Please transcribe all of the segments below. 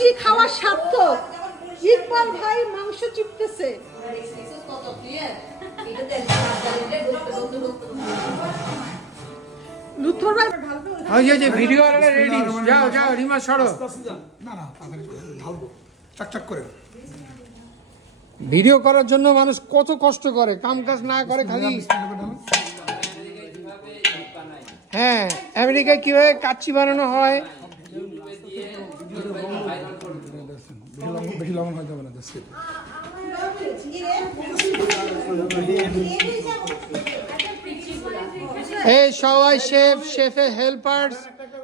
লুচি খাওয়া সার্থক। ইকবাল ভাই মাংস চিপতেছে। লুথর ভাই ওই যে ভিডিও আর রেডি, যাও যাও রিমা সরো। না না ঢালবো চাকচাক করে। ভিডিও করার জন্য মানুষ কত কষ্ট করে, কাম কাজ না করে খালি। হ্যাঁ, আমেরিকায় কিভাবে কাচ্চি বানানো হয়। বেশি লবণ হয়ে যাবে না। এই সবাই শেফের হেল্পার্স,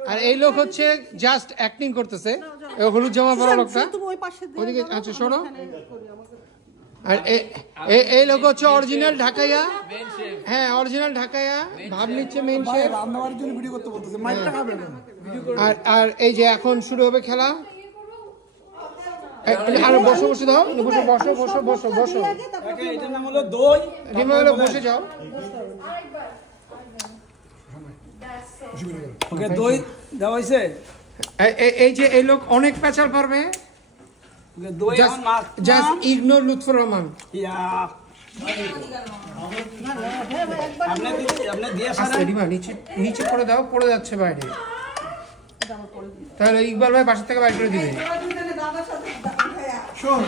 আর এই লোক হচ্ছে জাস্ট অ্যাক্টিং করতেছে। হলুদ জামা পরা লোকটা ওদিকে। আচ্ছা শোনো, আর এই লোক হচ্ছে অরিজিনাল ঢাকাইয়া। হ্যাঁ, অরিজিনাল ঢাকাইয়া ভাব নিচ্ছে মেইন শেফ। রান্নাবাড়ির জন্য ভিডিও করতে বলতেছে, মাইকটা খাবে না। আর এই যে এখন শুরু হবে খেলা। আর বসো বসে দাও, বসো বসো বসো বসো বসো। এটার নাম হলো দই। রিমা হলো বসে যাও। ওকে দই দেওয়া হয়েছে। এই যে এই লোক অনেক পেঁচাল পারবে। Just ignore Lutfur Rahman. রিমা নিচে করে দাও, পড়ে যাচ্ছে বাইরে। তাহলে ইকবাল ভাই বাসা থেকে বাইরে করে দিবে। শোন,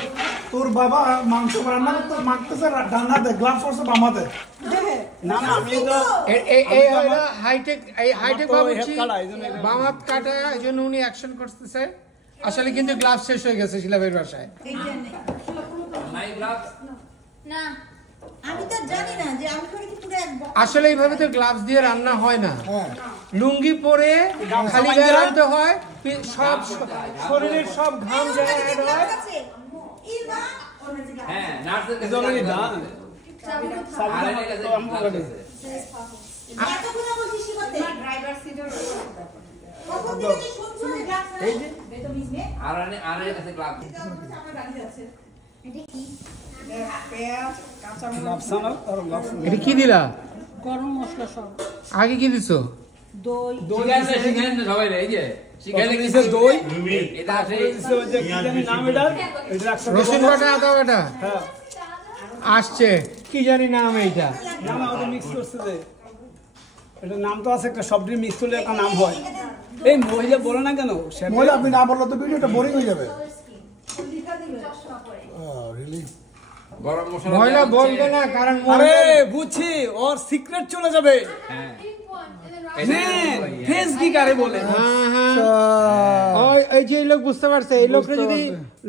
তোর বাবা মাংস রান্না করতে মারতেছে, রান্না দে গ্লাভস পরছে বামাতে। না না, আমি তো এই হাইটেক, এই হাইটেক বাবুর্চি বামাত কাটা, এই জন্য উনি অ্যাকশন করতেছে। আসলে কিন্তু গ্লাভস শেষ হয়ে গেছে শিলাবের বাসায়। না, আমি তো জানি না যে আমি করে কি পুরো একবার। আসলে এইভাবে তো গ্লাভস দিয়ে রান্না হয় না। লুঙ্গি পরে খালি গায়ে রাখতে হয়, সব শরীরের সব ঘাম যায় অ্যাড হয়। হ্যাঁ, নার্সের কাছে অলরেডি ডান। সাবধানে কাছে আমার কাছে। এতগুলো বলছিস শিখাতে ড্রাইভার সিটের কখন থেকে শুনছো না গ্লাস এই যে বেতো মিসমে আরে কাছে ক্লাব আমার গাড়ি আছে। এটা কি? এটা কি দিলা? গরম মশলা সব। আগে কি দিছো? দই। শিখাইন না সবাই, এই যে শিখাইলে দিছে দই। এটা আছে যে কি জানি নাম এটা রসুন বাটা, আদা বাটা। হ্যাঁ, আসছে কি জানি নাম এইটা। না না, ওটা মিক্স করছে যে এটা নাম তো আছে, একটা সবজি মিক্স করলে একটা নাম হয়। এই মহিলা বলে না কেন? মহিলা আপনি না বললে তো ভিডিওটা বোরিং হয়ে যাবে। গরম মশলা মহিলা বলবে না, কারণ আরে বুঝছি, ওর সিক্রেট চলে যাবে। হ্যাঁ, ফেস কি কারে বলে? এই যে এই লোক বুঝতে পারছে, এই লোকটা যদি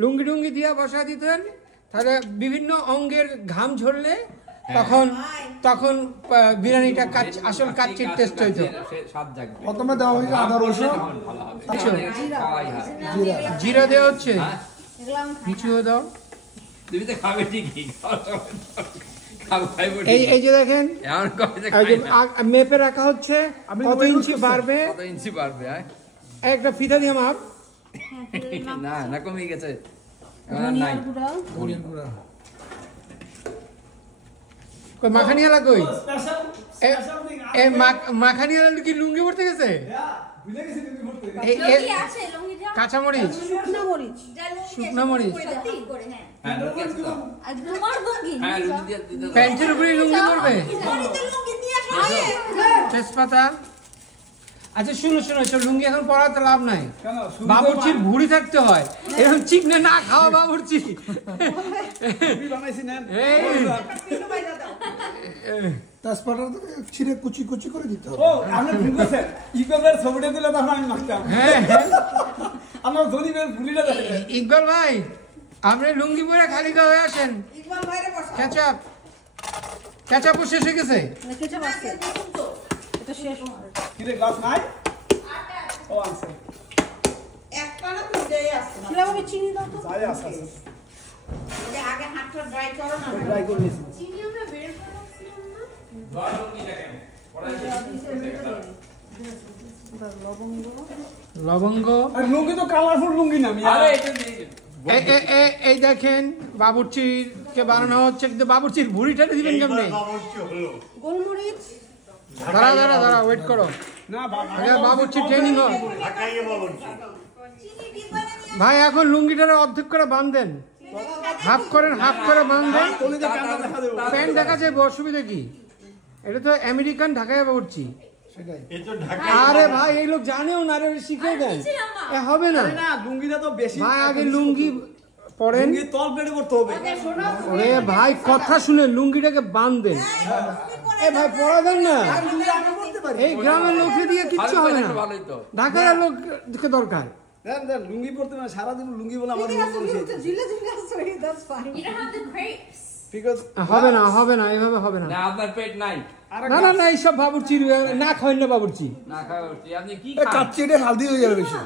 লুঙ্গি টুঙ্গি দিয়া বসা দিতেন, তাহলে বিভিন্ন অঙ্গের ঘাম ঝরলে তখন বিরিয়ানিটা আসল কাচ্চির টেস্ট হইতো। প্রথমে দেওয়া হয়েছে আদা রসুন, জিরা দেওয়া হচ্ছে, কিছুও দাও। তুমি তো খাবে ঠিকই, এই যে দেখেন মেপে রাখা হচ্ছে কত ইঞ্চি বাড়বে, কত ইঞ্চি বাড়বে। একটা ফিতা দিয়ে মাপ। না না, কমে গেছে। মাখানিয়ালা কই? মাখানিয়ালা কি লুঙ্গি পড়তে গেছে? কাঁচামরিচ, শুকনো মরিচ, প্যান্টের উপরে লুঙ্গি পড়বে, তেজপাতা। আচ্ছা শুনো শোনো, সব লুঙ্গি এখন পরাতে লাভ নাই, বাবুর্চির ভুঁড়ি থাকতে হয়। এরকম চিকনে না খাওয়া বাবুর্চি। তেজপাতা ছিঁড়ে কুচি কুচি করে দিতে হবে। আমরা বুঝছেন ইকবালের ছবিটা দিলে তখন আমি মাখতাম। হ্যাঁ, আমার জনিবের ভুলিটা দেখে। ইকবাল ভাই, আপনি লুঙ্গি পরে খালি গা হয়ে আসেন। ইকবাল ভাইরে বসা। কেচাপ শেষ হয়ে গেছে। কেচাপ আছে তো, এটা শেষ। কি রে, গ্লাস নাই? ও আছে। একটা না দুইটাই আছে। কিভাবে চিনি দাও তো? যাই আছে। এই আগে হাতটা ড্রাই করো না। ড্রাই করে নিয়েছি। চিনি আমরা বের করে রাখছিলাম না। লবঙ্গি দেখেন, লবঙ্গ। আর লুঙ্গি তো কালারফুল লুঙ্গি না। আরে এটা এই দেখেন বাবুর্চিকে বানানো হচ্ছে, কিন্তু বাবুর্চির ভুঁড়িটা দিবেন কেমনে? গোলমরিচ। দাঁড়া ওয়েট করো। না বাবা, বাবুর্চি ট্রেনিং হোক। চিনি ডিব্বা নিয়ে ভাই এখন লুঙ্গিটারে অর্ধেক করে বাঁধেন, হাফ করেন, হাফ করে বাঁধেন, প্যান্ট দেখা যায়, অসুবিধা কি? এটা তো আমেরিকান ঢাকায় পড়ছি। আরে ভাই এই লোক জানেও না, শিখে দেন, হবে না। লুঙ্গিটা তো বেশি ভাই আগে লুঙ্গি পরেন, তল পেটে করতে হবে। ওরে ভাই কথা শুনে লুঙ্গিটাকে বাঁধেন। এ ভাই পড়া দেন না, এই গ্রামের লোকে দিয়ে কিচ্ছু হবে না, ঢাকার লোককে দরকার। দেন দেন লুঙ্গি পড়তে না, সারাদিন লুঙ্গি বলে আমার হবে না, হবে না, এভাবে হবে না। আপনার পেট নাই, না না না, এইসব বাবুর্চি না খাওয়েন না, বাবুর্চি না খাওয়াচ্ছি। আপনি কি কাচ্চি এটা হালদি হয়ে যাবে বেশি।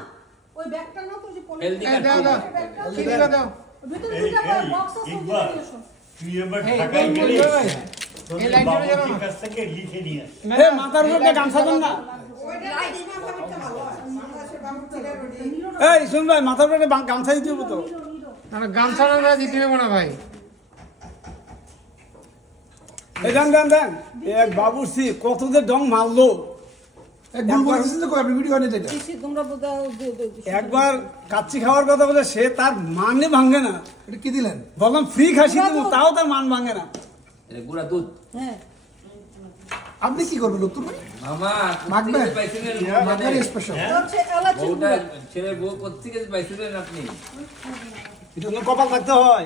ওই ব্যাগটা নাও তো, যে হেলদি দাও দাও, চিনিটা দাও। ভিতরে দুটো বক্স আছে, ওগুলো দিয়ে এসো। এই লাইনটা জানো না, মাথার উপরে গামছা দেন না। এই শুন ভাই, মাথার উপরে গামছা দিতে হবে তো। গামছা না দিতে হবে না ভাই। এই দেন দেন দেন, এক বাবুর্চি কত যে ডং মারলো। একবার কাচ্চি খাওয়ার কথা বলে সে তার মানে ভাঙে না। এটা কি দিলেন? বললাম ফ্রি খাসি দেবো, তাও তার মান ভাঙে না। গুড়া দুধ হ্যাঁ, আপনি কি করবেন ডক্টর ভাই? মামা মাখবেন? পাইছিলেন মাখার স্পেশাল। হচ্ছে এলাচি বউটা ছেলে বউ কোথেকে পাইছিলেন আপনি? এটা হলো কপাল থাকতে হয়।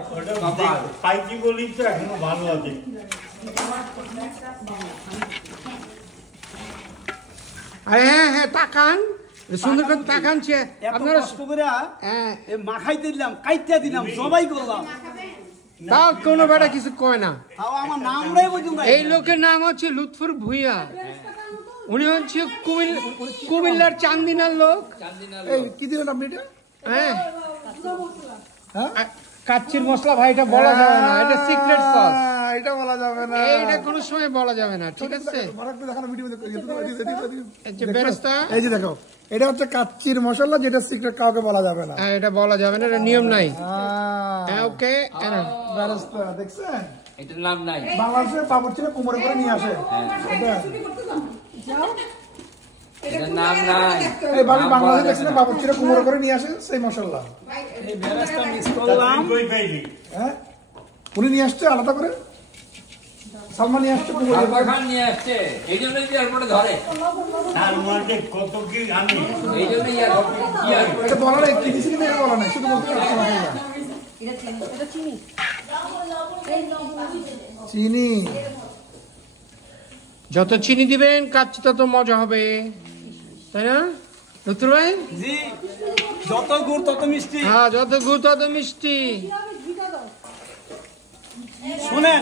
পাইছি বলি তো এখনো ভালো আছে। হ্যাঁ হ্যাঁ, তাকান সুন্দর করে, তাকান। আপনারা কষ্ট করে হ্যাঁ মাখাইতে দিলাম, কাইটা দিলাম, সবাই করলাম, তাও কোনো বেড়া কিছু কয় না। তাও আমার নামটাই পর্যন্ত এই লোকের নাম হচ্ছে লুৎফর ভুইয়া, উনি হচ্ছে কুমিল্লার চান্দিনার লোক। এই কি দিলেন আপনি এটা? হ্যাঁ হ্যাঁ? কাচ্চির মশলা ভাই, এটা বলা যাবে না, এটা সিক্রেট সস, এটা বলা যাবে না। এইটা কোনো সময় বলা যাবে না, ঠিক আছে? মারাত্মক দেখানো ভিডিও এই যে বেরেস্তা, এই যে দেখো, এটা হচ্ছে কাচ্চির মশলা, যেটা সিক্রেট কাউকে বলা যাবে না। হ্যাঁ, এটা বলা যাবে না, এটা নিয়ম নাই। হ্যাঁ ওকে, বেরেস্তা দেখছেন? এটার নাম নাই। বাংলাদেশের বাবুর্চিরা কোমরে করে নিয়ে আসে। এটার নাম নাই। এই ভাবি বাংলাদেশে দেখছেন বাবুর্চিরা কোমরে করে নিয়ে আসে সেই মশলা। এই বেরাসটা মিস করলাম। হ্যাঁ, উনি নিয়ে আসছে আলাদা করে, সালমান নিয়ে আসছে কোমরে। আব্বা খান নিয়ে আসছে, এই জন্যই তো এয়ারপোর্টে ধরে, তার মাঝে কত কি আমি এই জন্যই কি আর এটা বলা নাই, কি দিছি এটা বলা নাই, শুধু বলতে চিনি। যত চিনি দিবেন কাচ্চি তত মজা হবে, তাই না লুৎফর ভাই? জি, যত গুড় তত মিষ্টি। হ্যাঁ, যত গুড় তত মিষ্টি। শুনেন,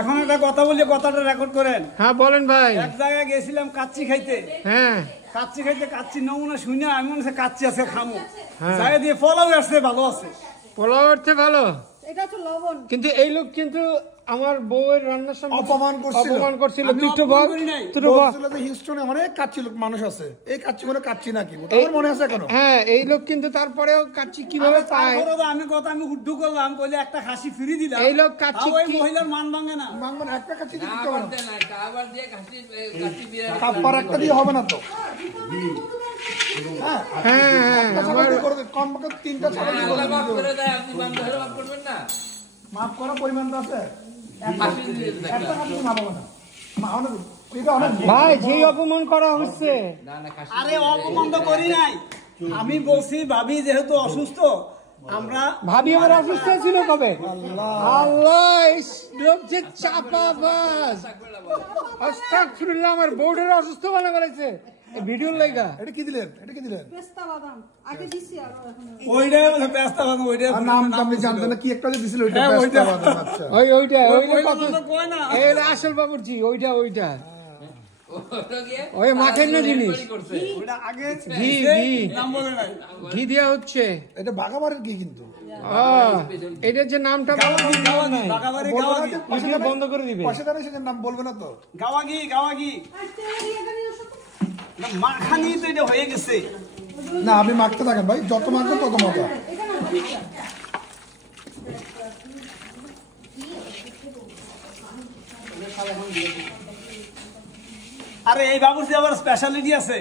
এখন একটা কথা বলি, কথাটা রেকর্ড করেন। হ্যাঁ বলেন ভাই। এক জায়গায় গেছিলাম কাচ্চি খাইতে, হ্যাঁ কাচ্চি নমুনা শুনে আমি মনে হচ্ছে কাচ্চি আছে খামো, হ্যাঁ। জায়গা দিয়ে ফলাও আসছে, ভালো আছে। পোলাও অর্থে ভালো, এটা হচ্ছে লবণ। কিন্তু এই লোক কিন্তু আমার বউয়ের রান্নার সময় অপমান করছিল। আমি তুই একটু অপমান বল, করি নাই। তুই একটু বল। বলছিল যে হিউস্টনে অনেক কাচ্চি লোক মানুষ আছে, এই কাচ্চি কোনো কাচ্চি নাকি আমার মনে আছে এখনো। হ্যাঁ, এই লোক কিন্তু তারপরেও কাচ্চি কিভাবে পায়? তারপরেও তো আমি উদ্দু করলাম, কইলে একটা খাসি ফ্রি দিলাম, এই লোক কাচ্চি তাও ওই কি- মহিলার মান ভাঙে না। মাংবেন একটা কাচ্চি না দিতে হবে না, করতে না, কাবার দিয়ে কাচ্চি দিয়ে কাপড় একটা দিয়ে হবে না তো। হ্যাঁ হ্যাঁ হ্যাঁ, আমার কমপক্ষে 3টা ছাড়া দিয়ে আল্লাহ মাফ করে দেয়, আপনি মান ধরে মাফ করবেন না? মাফ করার পরিমাণ তো আছে, খাসি দিয়ে একটা দেখলাম। কাচ্চি মাপ হবে না। অনেক এটা অনেক ভাই যেই অপমান করা হচ্ছে, না না, খাসি আরে অপমান তো করি নাই, আমি বলছি ভাবি যেহেতু অসুস্থ, আমরা ভাবি আমার অসুস্থ ছিল কবে? আল্লাহ, এই লোক যে চাপাবাজ। আস্তাগফিরুল্লাহ, আমার বোর্ডের অসুস্থ মনে করেছে ভিডিওর লাইগা। এটা কি দিলেন? এটা কি দিলেন? পেস্তা বাদাম আগে দিছি, আর এখন ওইটাই বলে পেস্তা বাদাম, ওইটাই আর নাম আপনি জানতেন না, কি একটা যে দিছিল ওইটা হ্যাঁ, পেস্তা ওইটা। বাদাম। আচ্ছা ওইটা কত তো কয় না। এই আসল বাবুর্চি, ওইটা ওটা গিয়ে ওই মাখেন না জিনিস, তৈরি করছে। ওইটা আগে ঘি নাম বলে নাই। ঘি দেওয়া হচ্ছে। এটা বাঘাবাড়ির কি কিন্তু এটার যে নামটা বলা নাই, বাগাবাড়ি বলবো না গাওয়াগি, যে পয়সা ভিডিও দেবে- বন্ধ করে দিবে। পয়সা দেবে সেটার নাম বলবে না তো। গাওয়াগি আর তেল দিয়ে এটা নিয়ে এসো তো। মাখানি তো এটা হয়ে গেছে। না আপনি মাখতে থাকেন ভাই, যত মাখবেন তত মজা। আরে এই বাবুর্চি আবার স্পেশালিটি আছে,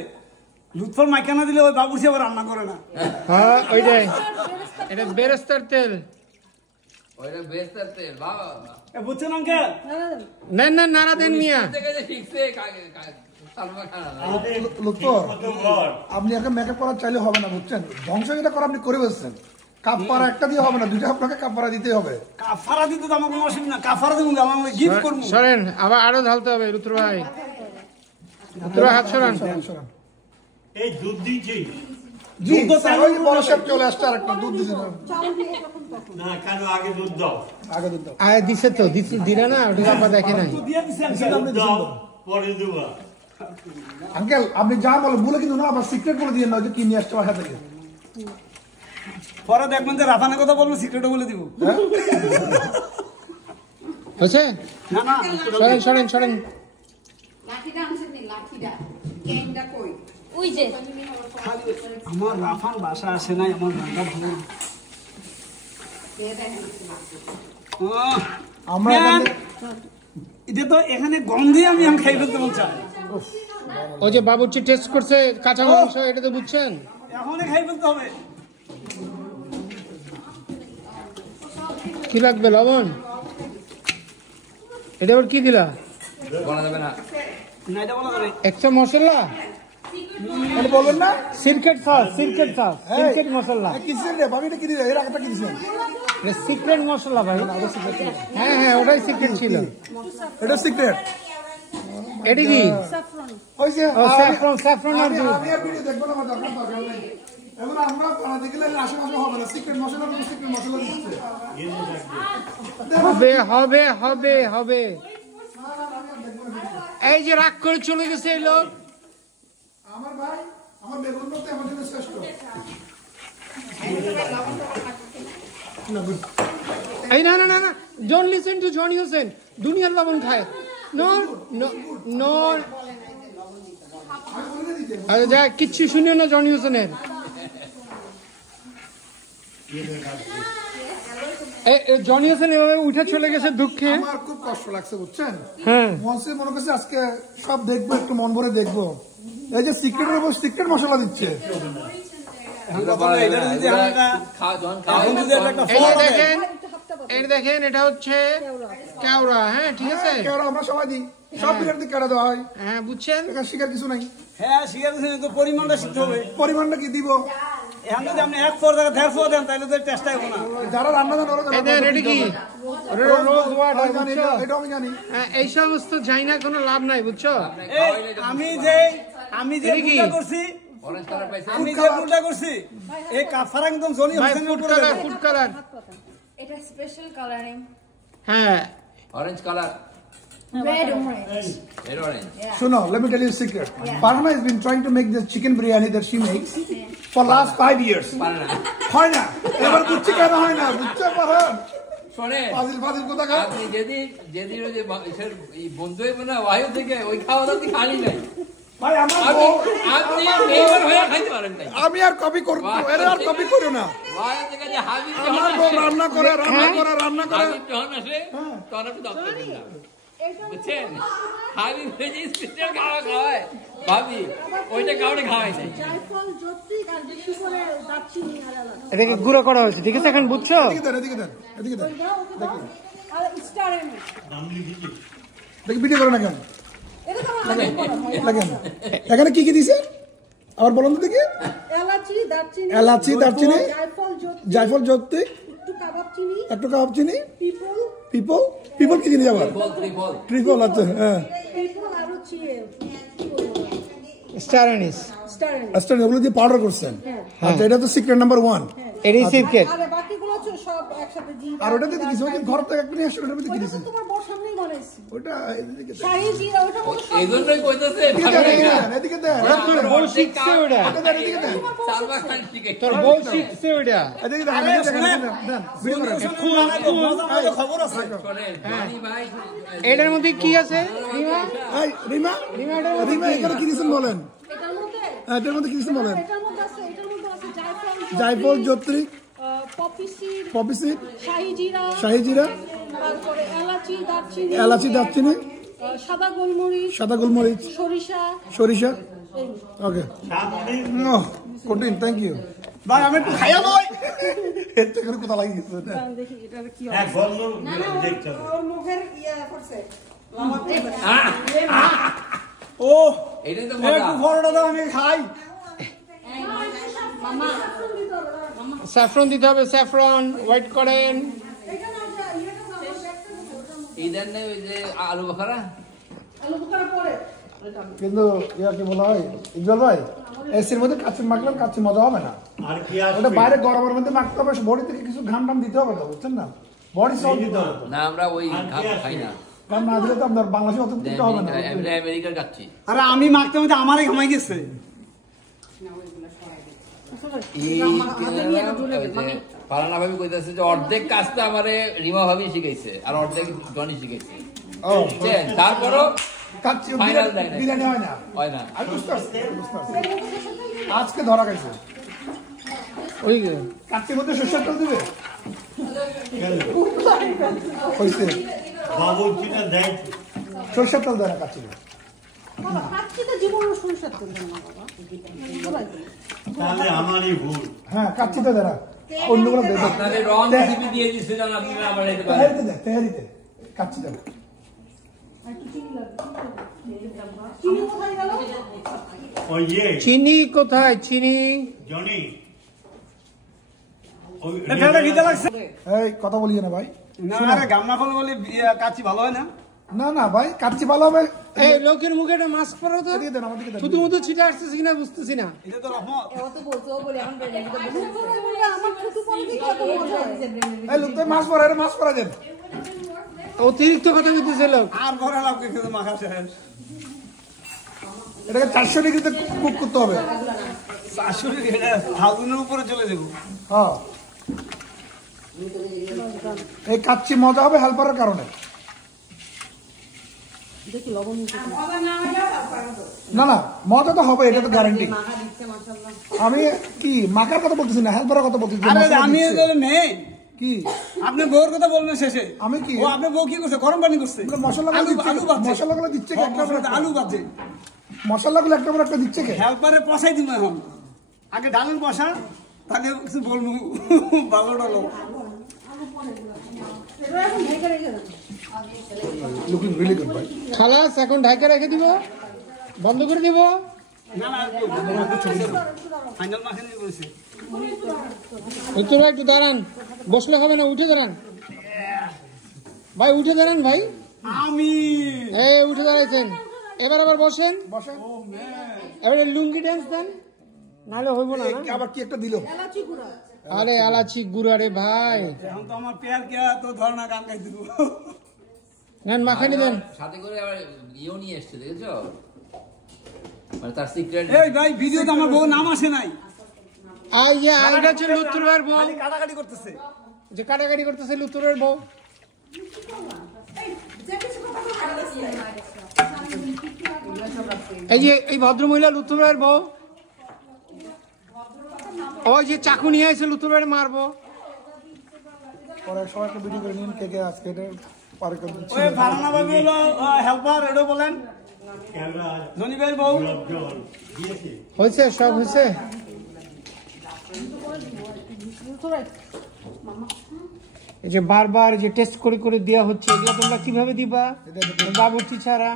লুৎফর মাইকানা দিলে ওই বাবুর্চি আবার রান্না করে না। হ্যাঁ ওইটাই, এটা বেরেস্তার তেল। ওইটা বেস্তার তেল বাবা। বুঝছেন আঙ্কেল? না না নাড়া দেন মিয়া। লুৎফর, আপনি এখন মেকআপ করার চাইলে হবে না, বুঝছেন? ধ্বংস যেটা করা আপনি করে বসছেন। কাফারা একটা দিয়ে হবে না, দুইটা আপনাকে কাফারা দিতে হবে। কাফারা দিতে তো আমার কোনো অসুবিধা না, কাফারা দেবো আমার গিফট করবো। সরেন, আবার আরো ঢালতে হবে। রুদ্র ভাই, রুদ্র ভাই হাত সরান। এই দুধ দিয়েছি জি স্যার, ওই বড় শেপ চলে আসছে, আর একটা দুধ দিছে না কেন আগে দুধ দাও আগে দুধ দাও। আয় দিছে তো, দিলে না, ওটা আপা দেখে নাই। দিয়ে দিচ্ছেন দুধ দাও পরে দেবো। আঙ্কেল আপনি যা বলেন বলে কিন্তু না, আবার সিক্রেট বলে দিয়ে না যে কি নিয়ে আসছে বাসা থেকে। পরে দেখবেন যে রাফানের কথা বলবো, সিক্রেটও বলে দিব। হয়েছে? না না সরেন সরেন সরেন। লাঠিটা আনছেন নি, লাঠিটা ক্যাংটা কই? ওই যে আমার রাফান বাসা আসে নাই, আমার রান্না ভালো। আমরা এটা তো এখানে গন্ধে আমি খাই ফেলতে মন চাই। ওই যে বাবুর্চি টেস্ট করছে কাঁচা মাংস, এটা তো বুঝছেন? এখনই খাই ফেলতে হবে। কি লাগবে? লবণ? এটা আবার কি দিলা? বলা যাবে না। না এটা বলা যাবে। এক্সট্রা মশলা? এটা বলবেন না? Secret sauce, secret sauce, secret masala. কিসের রে ভাবি, এটা কি দিলে? এর আগেটা কি দিছেন? এটা সিক্রেট মশলা ভাই। হ্যাঁ হ্যাঁ, ওটাই সিক্রেট ছিল। এটা সিক্রেট। এটা কি? ওই যে ও স্যাফরন, স্যাফরন আর দুধ। আমি আর ভিডিও দেখবো না, আমার দরকার নেই। এখন আমরা বানাতে গেলে আশেপাশে হবে না, সিক্রেট মশলা তো সিক্রেট মশলা দিচ্ছে। হবে হবে হবে হবে। এই যে রাগ করে চলে গেছে এই লোক। আমার ভাই, আমার বেগুন করতে আমার জন্য শ্রেষ্ঠ। এই না না না না, don't listen to Johnny Hossain. দুনিয়ার লবণ খায়। নো নো নো, আরে যা, কিচ্ছু শুনিও না জনি হোসেনের। জনি হোসেন এভাবে উঠে চলে গেছে দুঃখে। আমার খুব কষ্ট লাগছে, বুঝছেন? হ্যাঁ, মনে করছে আজকে সব দেখবো, একটু মন ভরে দেখবো। এই যে সিক্রেটের উপর সিক্রেট মশলা দিচ্ছে। দেখেন এটা হচ্ছে কেওড়া। হ্যাঁ ঠিক আছে, কেওড়া আমরা সবাই দিই, সব বিরিয়ানি দিয়ে কেওড়া দেওয়া হয়। হ্যাঁ বুঝছেন। এখানে শিকার কিছু নাই। হ্যাঁ শিকার দিচ্ছেন, তো পরিমাণটা শিখতে হবে। পরিমাণটা কি দিব? এখন যদি আপনি 1/4 থেকে 1.5 দেন তাহলে তো টেস্ট হবে না। যারা রান্না জানে ওরা এটা কি? রোজ ওয়াটার, বুঝছো? এটা আমি জানি। এই সমস্ত যাই না, কোনো লাভ নাই, বুঝছো? আমি যে ভুলটা করছি, অরেঞ্জ কালার পাইছে। আমি যে ভুলটা করছি, এই কাফারা একদম জনি ভাই হোসেনের ফুড উপরে কালার, দেবো। Food colour. এটা স্পেশাল কালারিং, হ্যাঁ orange colour, red orange. Red orange. Suno, let me tell you a secret. Parma has been trying to make this chicken biryani that she makes for last 5 years. পারে না। হয় না, এবার বুঝছি কেন হয় না, বুঝতে পারেন? শোনে, ফাজিল কোথা কা? আপনি যেদিন ওই যে এই বন্ধু হইব না ওয়াইও থেকে ওই খাওয়া দাওয়া খালি নাই। ভাই আমার আপনি মেয়র হয়ে খাইতে পারেন নাই। আমি আর কপি করব, এর আর কপি করো না। ওয়াইও থেকে যে হাবিব আমার বউ রান্না করে হাবিব যখন আসে তখন আপনি দপ্তর দেন না, বুঝছেন? হাবিব যে স্পেশাল খাওয়া খাওয়ায় ভাবি, ওইটা কাউকে খাওয়াই নাই। জায়ফল, জয়ত্রী আর বেশি করে দারচিনি আর এলাচ। এটাকে গুঁড়ো করা হয়েছে, ঠিক আছে? এখন বুঝছো? এদিকে দেন। আর স্টার এনিস। দেখি ভিডিও করে না কেন? এটা তো আমার আগে করা হয়। লাগেন। এখানে কি কি দিছে? আবার বলুন তো দেখি। এলাচি, দারচিনি, দারচিনি, জায়ফল, জয়ত্রী, একটু কাবাব চিনি, পিপল কি জিনিস আবার? ত্রিপল ট্রিপল, আচ্ছা হ্যাঁ। পিপল আর হচ্ছে স্টার অ্যানিস। স্টার এনিস। আচ্ছা এগুলো দিয়ে পাউডার করছেন। আচ্ছা এটা তো সিক্রেট নাম্বার 1। এটাই সিক্রেট। আর বাকিগুলো হচ্ছে সব একসাথে দিয়ে। আর ওটাতে কি কিছু ঘর থেকে একটা নিয়ে আসছে, ওটার মধ্যে কি দিছে? তোমার বড় সামনেই বানাইছি। ওটা এদিকে দেন। শাহী জিরা, ওটা মনে সব এইজন্যই কইতাছে এদিকে দেন। তোর বউ শিখছে ওটা, এদিকে দেন। সালমা খান শিখে। তোর বউ শিখছে ওটা। এদিকে দেন। ভিডিও করেন। খবর আছে। শোনেন, জনি ভাই এটার মধ্যে কি আছে? এই রিমা, এখানে কি দিছেন বলেন? এটার মধ্যে এটার মধ্যে কি দিছেন বলেন? এটার মধ্যে আছে জায়ফল, জয়ত্রী, পপি সিড, শাহী জিরা, তারপরে এলাচি, দারচিনি, দারচিনি, সাদা গোলমরিচ, সরিষা, ওকে সামনে কঠিন, থ্যাংক ইউ ভাই আমি একটু খাইয়া লই। এর থেকে কথা লাগিয়ে গেছে না? দেখি এটার কি এক বন্ধ দেখতে হবে। ওর মুখের ইয়ে করছে ও এটাই তো একটু মজা। বড়টা দাও আমি খাই। স্যাফরন দিতে হবে, স্যাফরন হোয়াইট করেন। ইদার নেই ওই যে আলু বখারা। আলু বোখারা পরে কিন্তু ইয়া কি বলা হয় ইকবাল ভাই, এসির মধ্যে কাচ্চি মাখলে কাচ্চি মজা হবে না। আর কি ওটা আসবে? বাইরে গরমের মধ্যে মাখতে হবে, বডি থেকে কিছু ঘাম টাম দিতে হবে তো, বুঝছেন না? বডি সল দিতে হবে তো। না আমরা ওই ঘাস খাই না। ঘাম না দিলে তো আপনার বাংলাদেশে অত দিতে হবে না। আমরা আমেরিকার খাচ্ছি। আরে আমি মাখতে মাখতে আমারই ঘামাই গেছে। পালানা ভাবি কইতাছে যে অর্ধেক কাজটা আমারে রিমা ভাবি শিখাইছে আর অর্ধেক জনি শিখাইছে। ও বুঝছেন? তারপরও কাচ্চি Final দেয় না। বিরিয়ানি হয় না। হয় না। আমি বুঝতে পারছি, বুঝতে পারছি। আজকে ধরা খাইছে। ওই কাচ্চির মধ্যে সরষের তেল দিবে? কেন? হইছে। বাবুর্চিটা দেয় তো। সরষের তেল দেয় না কাচ্চিতে। বাবা কাচ্চিতে জীবন সরিষার তেল দেন না বাবা তাহলে আমারই ভুল। হ্যাঁ কাচ্চিতে দেয় না, অন্যগুলো দেয় না। আপনাদের রং রেসিপি দিয়ে দিছিলেন আপনারা আবার এটা পারেন। তেহারিতে দেয়, তেহারিতে কাচ্চিতে দেয়। চিনি কোথায় গেল ওই যে চিনি কোথায়? চিনি জনি ওই এটা খিদে লাগছে। এই কথা বলিয়ে না ভাই। না আরে গামনা ফল বলে কাচ্চি ভালো হয় না। না না ভাই, কাচ্চি ভালো হবে। এই লোকের মুখে একটা মাস্ক পরো তো। দিয়ে দেন আমাদেরকে দেন। শুধু মধু ছিটা আসতেছে কিনা বুঝতেছি না। এটা তো রহমত। ও তো বলছো ও বলে এখন ব্রেন আমার ছোট পরে দেখে তো মজা হয় এই লোক তো মাছ পরা, এটা মাছ পরা দেন। অতিরিক্ত কথা বলতেছে লোক। আর বড় লাভ কিছু মাখা শেষ। এটাকে 400 ডিগ্রিতে কুক করতে হবে। আসলে এটা থাউজেন্ডের উপরে চলে যাবো। হ্যাঁ, এই কাচ্চি মজা হবে হেল্পারের কারণে। না না মজা তো হবে, এটা তো গ্যারান্টি। আমি কি মাখার কথা বলতেছি না, হেল্পারের কথা বলতেছি। আরে মশলা আমি দিচ্ছে। এগুলো নেই। কি আপনি বউর কথা বলবেন শেষে। আমি কি? ও আপনার বউ কি করছে? গরম পানি করছে। মশলাগুলো আলু দিচ্ছে, আলু বাজছে। মশলাগুলো দিচ্ছে কি একটা পর একটা? আলু বাজছে। মশলাগুলো একটা পর একটা দিচ্ছে কে? হেল্পারে পচাই দিব এখন। আগে ডালের পচা, তাহলে কিছু বলবো ভালো ডালো। এটা এখন ঢেকে রেখে দেন লুকিং রিয়েলি গুড ভাই। খালাস এখন ঢাকা রেখে দিব, বন্ধ করে দিব। না না ফাইনাল মাখে নিয়ে বলছে। ওই তোরা একটু দাঁড়ান, বসলে হবে না, উঠে দাঁড়ান ভাই, উঠে দাঁড়ান ভাই। আমি এই উঠে দাঁড়াইছেন, এবার আবার বসেন। বসেন। এবারে লুঙ্গি ড্যান্স দেন, নাহলে হইব না। এই আবার কি একটা দিল? এলাচি গুঁড়া আরে আলাচি গুড়া রে ভাই, এখন তো আমার পেয়ার কে তো ধরনা গান গাই দিব। নেন মাখানি দেন। সাথে করে আবার ইও নিয়ে এসছে দেখেছো? মানে তার সিক্রেট। এই ভাই ভিডিওতে আমার বউ নাম আসে নাই। আর যে আইটা হচ্ছে লুতুর ভাইয়ের বউ, খালি কাটাকাটি করতেছে। যে কাটাকাটি করতেছে লুতুরের বউ। এই যে এই ভদ্রমহিলা লুতুর ভাইয়ের বউ, ওই যে চাকু নিয়ে এসে লুতুর ভাইয়ের মারবো। পরে সবাই একটা ভিডিও করে নিন, কে কে আজকে এটা পার করে দিচ্ছি। ওই ফারানা ভাবি হলো হেল্পার, এটা বলেন ক্যামেরা ধনী ভাইয়ের বউ। জল দিয়েছে। হয়েছে, সব হয়েছে। এই যে বারবার যে টেস্ট করে করে দেওয়া হচ্ছে, এগুলো তোমরা কিভাবে দিবা বাবুর্চি ছাড়া?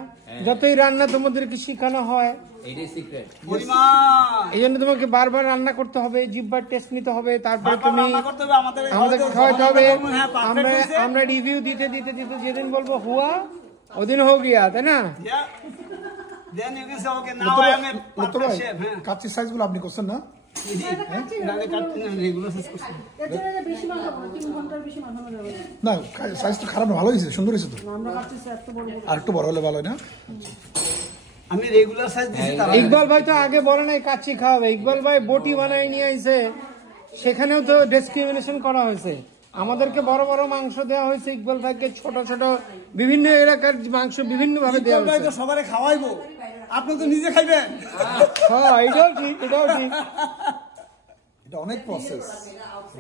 যতই রান্না তোমাদেরকে শেখানো হয়, এটাই সিক্রেট। পরিমা এই জন্য তোমাকে বারবার রান্না করতে হবে, জিহ্বার টেস্ট নিতে হবে, তারপরে বারবার তুমি রান্না করতে হবে, আমাদেরকে খাওয়াতে হবে। হ্যাঁ, perfect হয়েছে। আমরা রিভিউ দিতে দিতে দিতে যেদিন বলবো হুয়া ওদিন হো গিয়া, তাই না? Yeah. Then you can say, okay, now I am a লুতুর perfect ভাই, chef, হ্যাঁ। কাচ্চির সাইজগুলো আপনি করছেন না? নাহলে কাটতে না, regular size করছি। এর জন্য যে বেশি মাখাবো না, 3 ঘন্টার বেশি মাখানো যাবে না না। সাইজ তো খারাপ না, ভালো হয়েছে, সুন্দর হয়েছে তো। আমরা কাচ্চি এত বড় বড় আর একটু বড় হলে ভালো হয় না? আমি রেগুলার সাইজ দিছি তারা। ইকবাল ভাই তো আগে বলে নাই কাচ্চি খাওয়াবে, ইকবাল ভাই বটি বানায় নিয়ে আইছে, সেখানেও তো ডিসক্রিমিনেশন করা হয়েছে। আমাদেরকে বড় বড় মাংস দেওয়া হয়েছে, ইকবাল ভাইকে ছোট ছোট বিভিন্ন এলাকার মাংস বিভিন্ন ভাবে দেওয়া ইকবাল ভাই হয়েছে। তো সবারে খাওয়াইবো, আপনি তো নিজে খাইবেন। হ্যাঁ এটাও ঠিক, এটাও ঠিক। এটা অনেক প্রসেস,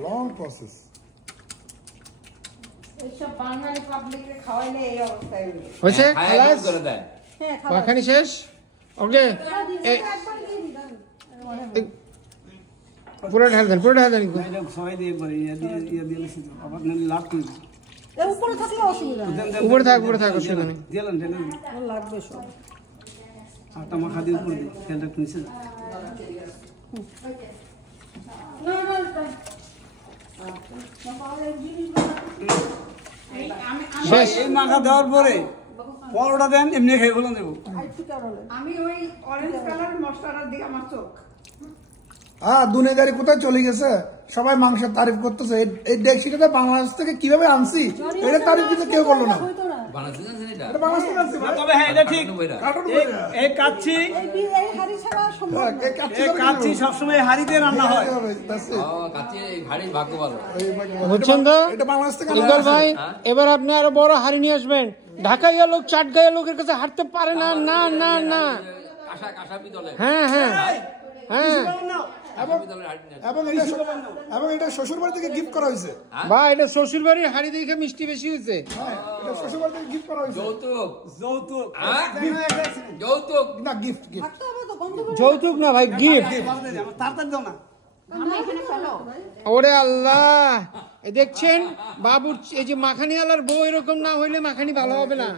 লং প্রসেস। এইসব বাঙালি পাবলিককে খাওয়াইলে এই অবস্থায় হবে। হয়েছে খায় খালাস, করে দেয়। হ্যাঁ মাখানি শেষ। ওকে একবার পুরো ঢাল দেন এটা সবাই দিয়ে পারি ইয়ে দিয়ে লিখি তো আবার লাভ কি এর উপরে থাকলে অসুবিধা নেই। উপরে থাক অসুবিধা নেই। দিলাম ওর লাগবে সব। আটা মাখা দিয়ে উপরে দিই তেলটা একটু নিচে দাও। শেষ। এই মাখা দেওয়ার পরে পরোটা দেন এমনি খেয়ে ফেলে দেবো। আমি ওই অরেঞ্জ কালারের মশলাটা দিয়ে আমার চোখ। দুনিয়াদারি কোথায় চলে গেছে, সবাই মাংসের তারিফ করতেছে। এই ডেকশিটাতে বাংলাদেশ থেকে কিভাবে আনছি এটা তারিফ কিন্তু কেউ করলো না। বানাচ্ছেন এটা এটা বাংলাদেশ থেকে আনছি ভাই। তবে হ্যাঁ এটা ঠিক কার্টুন বইরা। এই কাচ্চি এই হাড়ি ছাড়া সম্ভব না। এই কাচ্চি এই করে কাচ্চি কিভাবে? সবসময় হাঁড়িতে রান্না হয়। That's it। কাছে ভারী ভাগ্য ভালো বুঝছেন তো এটা বাংলাদেশ থেকে ইকবাল ভাই, এবার আপনি আরো বড় হাড়ি নিয়ে আসবেন। ঢাকাইয়া লোক চাটগাঁয়া লোকের কাছে হাঁটতে পারে না। না না না কাঁসা পিতলে হ্যাঁ হ্যাঁ হ্যাঁ এবং এটা শ্বশুর বাড়ি থেকে গিফট করা হয়েছে। বা এটা শ্বশুর বাড়ির হাড়ি দেখে মিষ্টি বেশি হয়েছে। এটা শ্বশুর বাড়ি থেকে গিফট করা হয়েছে। যৌতুক যৌতুক না, গিফট গিফট। থাকতে হবে তো বন্ধ করে। যৌতুক না ভাই, গিফট। তাড়াতাড়ি দাও না। ওরে আল্লাহ, এই দেখছেন বাবুর এই যে মাখানি আলার বউ এরকম না হইলে মাখানি ভালো হবে না।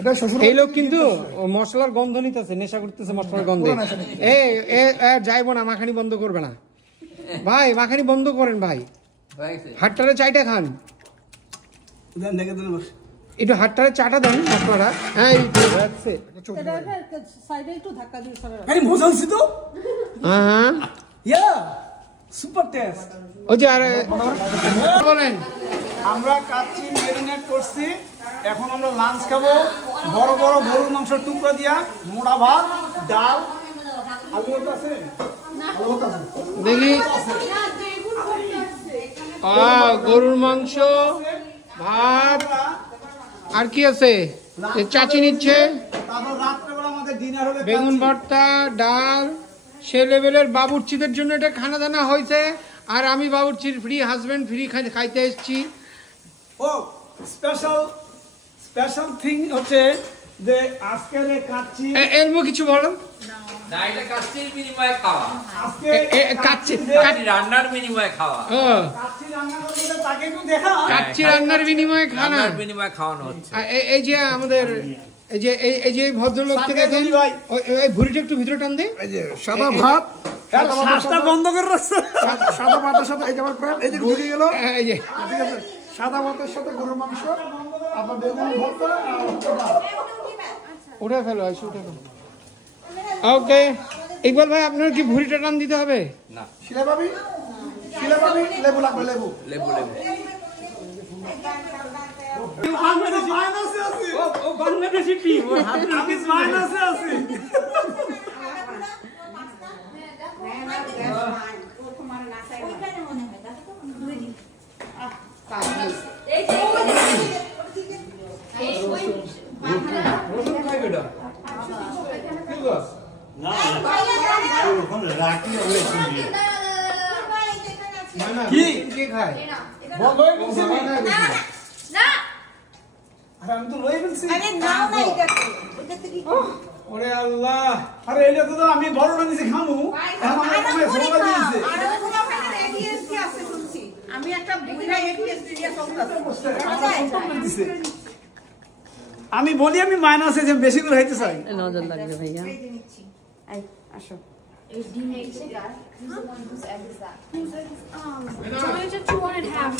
এটা শ্বশুর এই লোক কিন্তু মশলার গন্ধ নিতেছে, নেশা করতেছে মশলার গন্ধে। যাইবো না, মাখানি বন্ধ করবে না ভাই, মাখানি বন্ধ করেন ভাই। হাটটারে চাইটা খান, দেন দেখে দিন বস। একটু হাটটারে চাটা দেন মশলাটা। হ্যাঁ এটা সাইডে একটু ধাক্কা দিয়ে সরে রাখ। আরে মজা হচ্ছে তো। হ্যাঁ ইয়া সুপার টেস্ট। ওই যে আর বলেন আমরা কাচ্চি ম্যারিনেট করছি, এখন আমরা লাঞ্চ খাবো। বড় বড় গরুর মাংসের টুকরো দিয়া, মোটা ভাত, ডাল, আলু ভর্তা আছে? দেখি। গরুর মাংস, ভাত, আর কি আছে? চাচি নিচ্ছে তারপর রাত্রেবেলা আমাদের ডিনার হলে বেগুন ভর্তা, ডাল। সে লেভেলের বাবুর্চিদের জন্য এটা খানা দানা হয়েছে, আর আমি বাবুর্চির ফ্রি হাজবেন্ড ফ্রি খাইতে এসেছি। ও স্পেশাল থিং হচ্ছে যে আজকের এই কাচ্চি এর কিছু বলো। না, এটা কাচ্চির বিনিময়ে খাওয়া, আজকে কাচ্চি রান্নার বিনিময়ে খাওয়া, কাচ্চি রান্না করতে তাকে একটু দেখা। কাচ্চি রান্নার বিনিময়ে খানা, রান্নার বিনিময়ে খাওয়ানো হচ্ছে। এই যে আমাদের এই যে ভদ্রলোককে দেখেন, এই ভুড়িটা একটু ভিতরে টান দে। এই যে সাদা ভাত, শ্বাসটা বন্ধ করে রাখছে। সাদা ভাতের সাথে এই যে আমার প্রাণ, এই যে ঢুকে গেল। এই যে ঠিক আছে, সাদা ভাতের সাথে গরুর মাংস, আবার বেগুন ভর্তা আর ডাল। উঠে ফেলো, উঠে ফেলো। ওকে ইকবাল ভাই, আপনার কি ভুড়িটা টান দিতে হবে? না, শিলা ভাবি, লেবু লাগবে, লেবু। লেবু বাংলাদেশি টিম আমি মাইনাসে আছি। না ওখানে রাখলে ওরে শুনবি কি খায় বন্ধ হয়ে গেছে না আরে আমি তো লয়ে ফেলছি। আরে নাও না এটাতে কি ওরে আল্লাহ, আরে এটা তো আমি বড়টা নিচে খামু। এখন আমার সময় সবাই দিয়েছে। আমি একটা বুড়া এটিএস দিয়ে দিছে। আমি বলি আমি মাইনাসে যে বেশি করে খাইতে চাই। নজর লাগবে ভাইয়া। এই আসো এই ডিমে এসে গার who's the one who's egg is that join to 2.5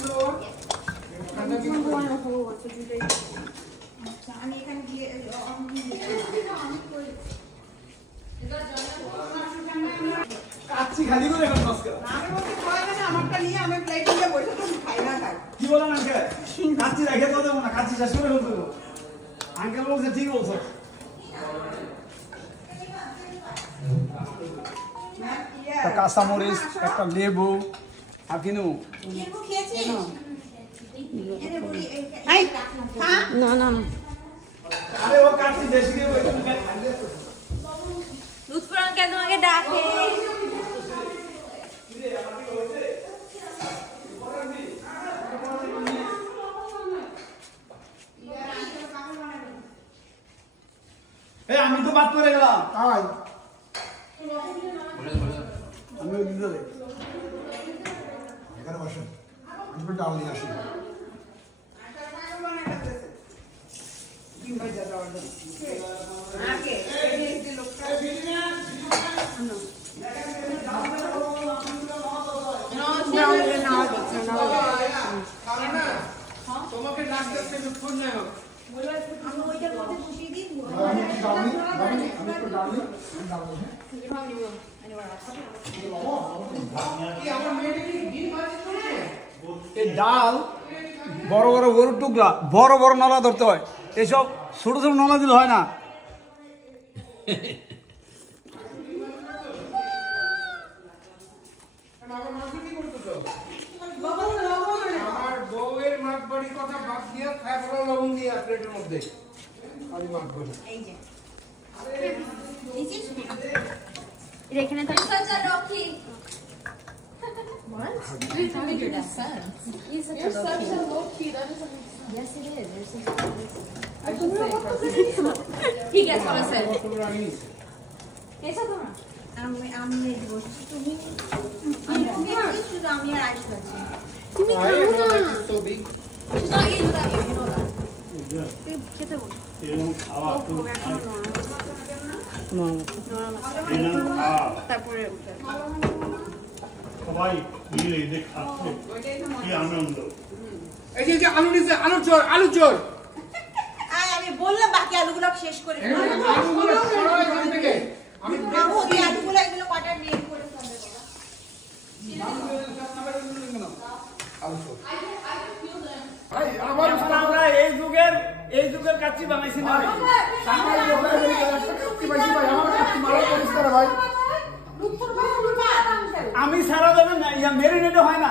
আমি এখানে দিয়ে কাচ্চি খালি করে এখন নষ্ট করা। আমি বলতে পারবে না আমারটা নিয়ে আমি প্লেটে দিয়ে বসে তো খাই না খাই। কি বলেন আঙ্কেল? কাচ্চি রেখে তো দেবো না, কাচ্চি শেষ করে ফেলতে দেবো। আঙ্কেল বলছে ঠিক বলছো। একটা কাঁচামরিচ, একটা লেবু, আর কিনু লেবু খেয়েছিস এনে বলি এই না না না আরে ও কাচ্চি বেশি দিয়ে ওই লুৎফর আঙ্কেল তোমাকে ডাকে এখানে বসেন, আমি একটু ডাল নিয়ে আসি। তোমাকে ডাক্তার থেকে ফোন নেই আমি একটু ডাল নিই, আমি একটু ডাল নিই, আমি ডাল নিই। এই ডাল বড় বড় গরুর টুকরা, বড় বড় নলা ধরতে হয়, এসব ছোট ছোট নলা দিলে হয় না। আমার বউয়ের মাছ বাড়ির কথা বাদ দিয়ে খায় বড় লবণ দিয়ে প্লেটের মধ্যে আমি মাছ বাড়ি এখানে তো Rocky What? You're such a low key. That is amazing. Yes, it is. You're such a low key. I should say He gets what I said. Esa tomorrow. আমি এই বসছি তুমি শুধু আমি আর আইস করছি তুমি খাও না She's not eating without you, you know that. খেতে বল এরকম খাওয়া তো তারপরে সবাই মিলে এদের খাচ্ছে কি আনন্দ। এই যে আলু নিছে, আলু চোর আমি বললাম বাকি আলুগুলো শেষ করে আলুগুলো সরাই এখান থেকে আমি আলুগুলো এগুলো কটা নিয়ে করে ফেলবে আমরা এই যুগের কাচ্চি বানাইছি না আমি সারা দেবেন মেরিনেটও হয় না।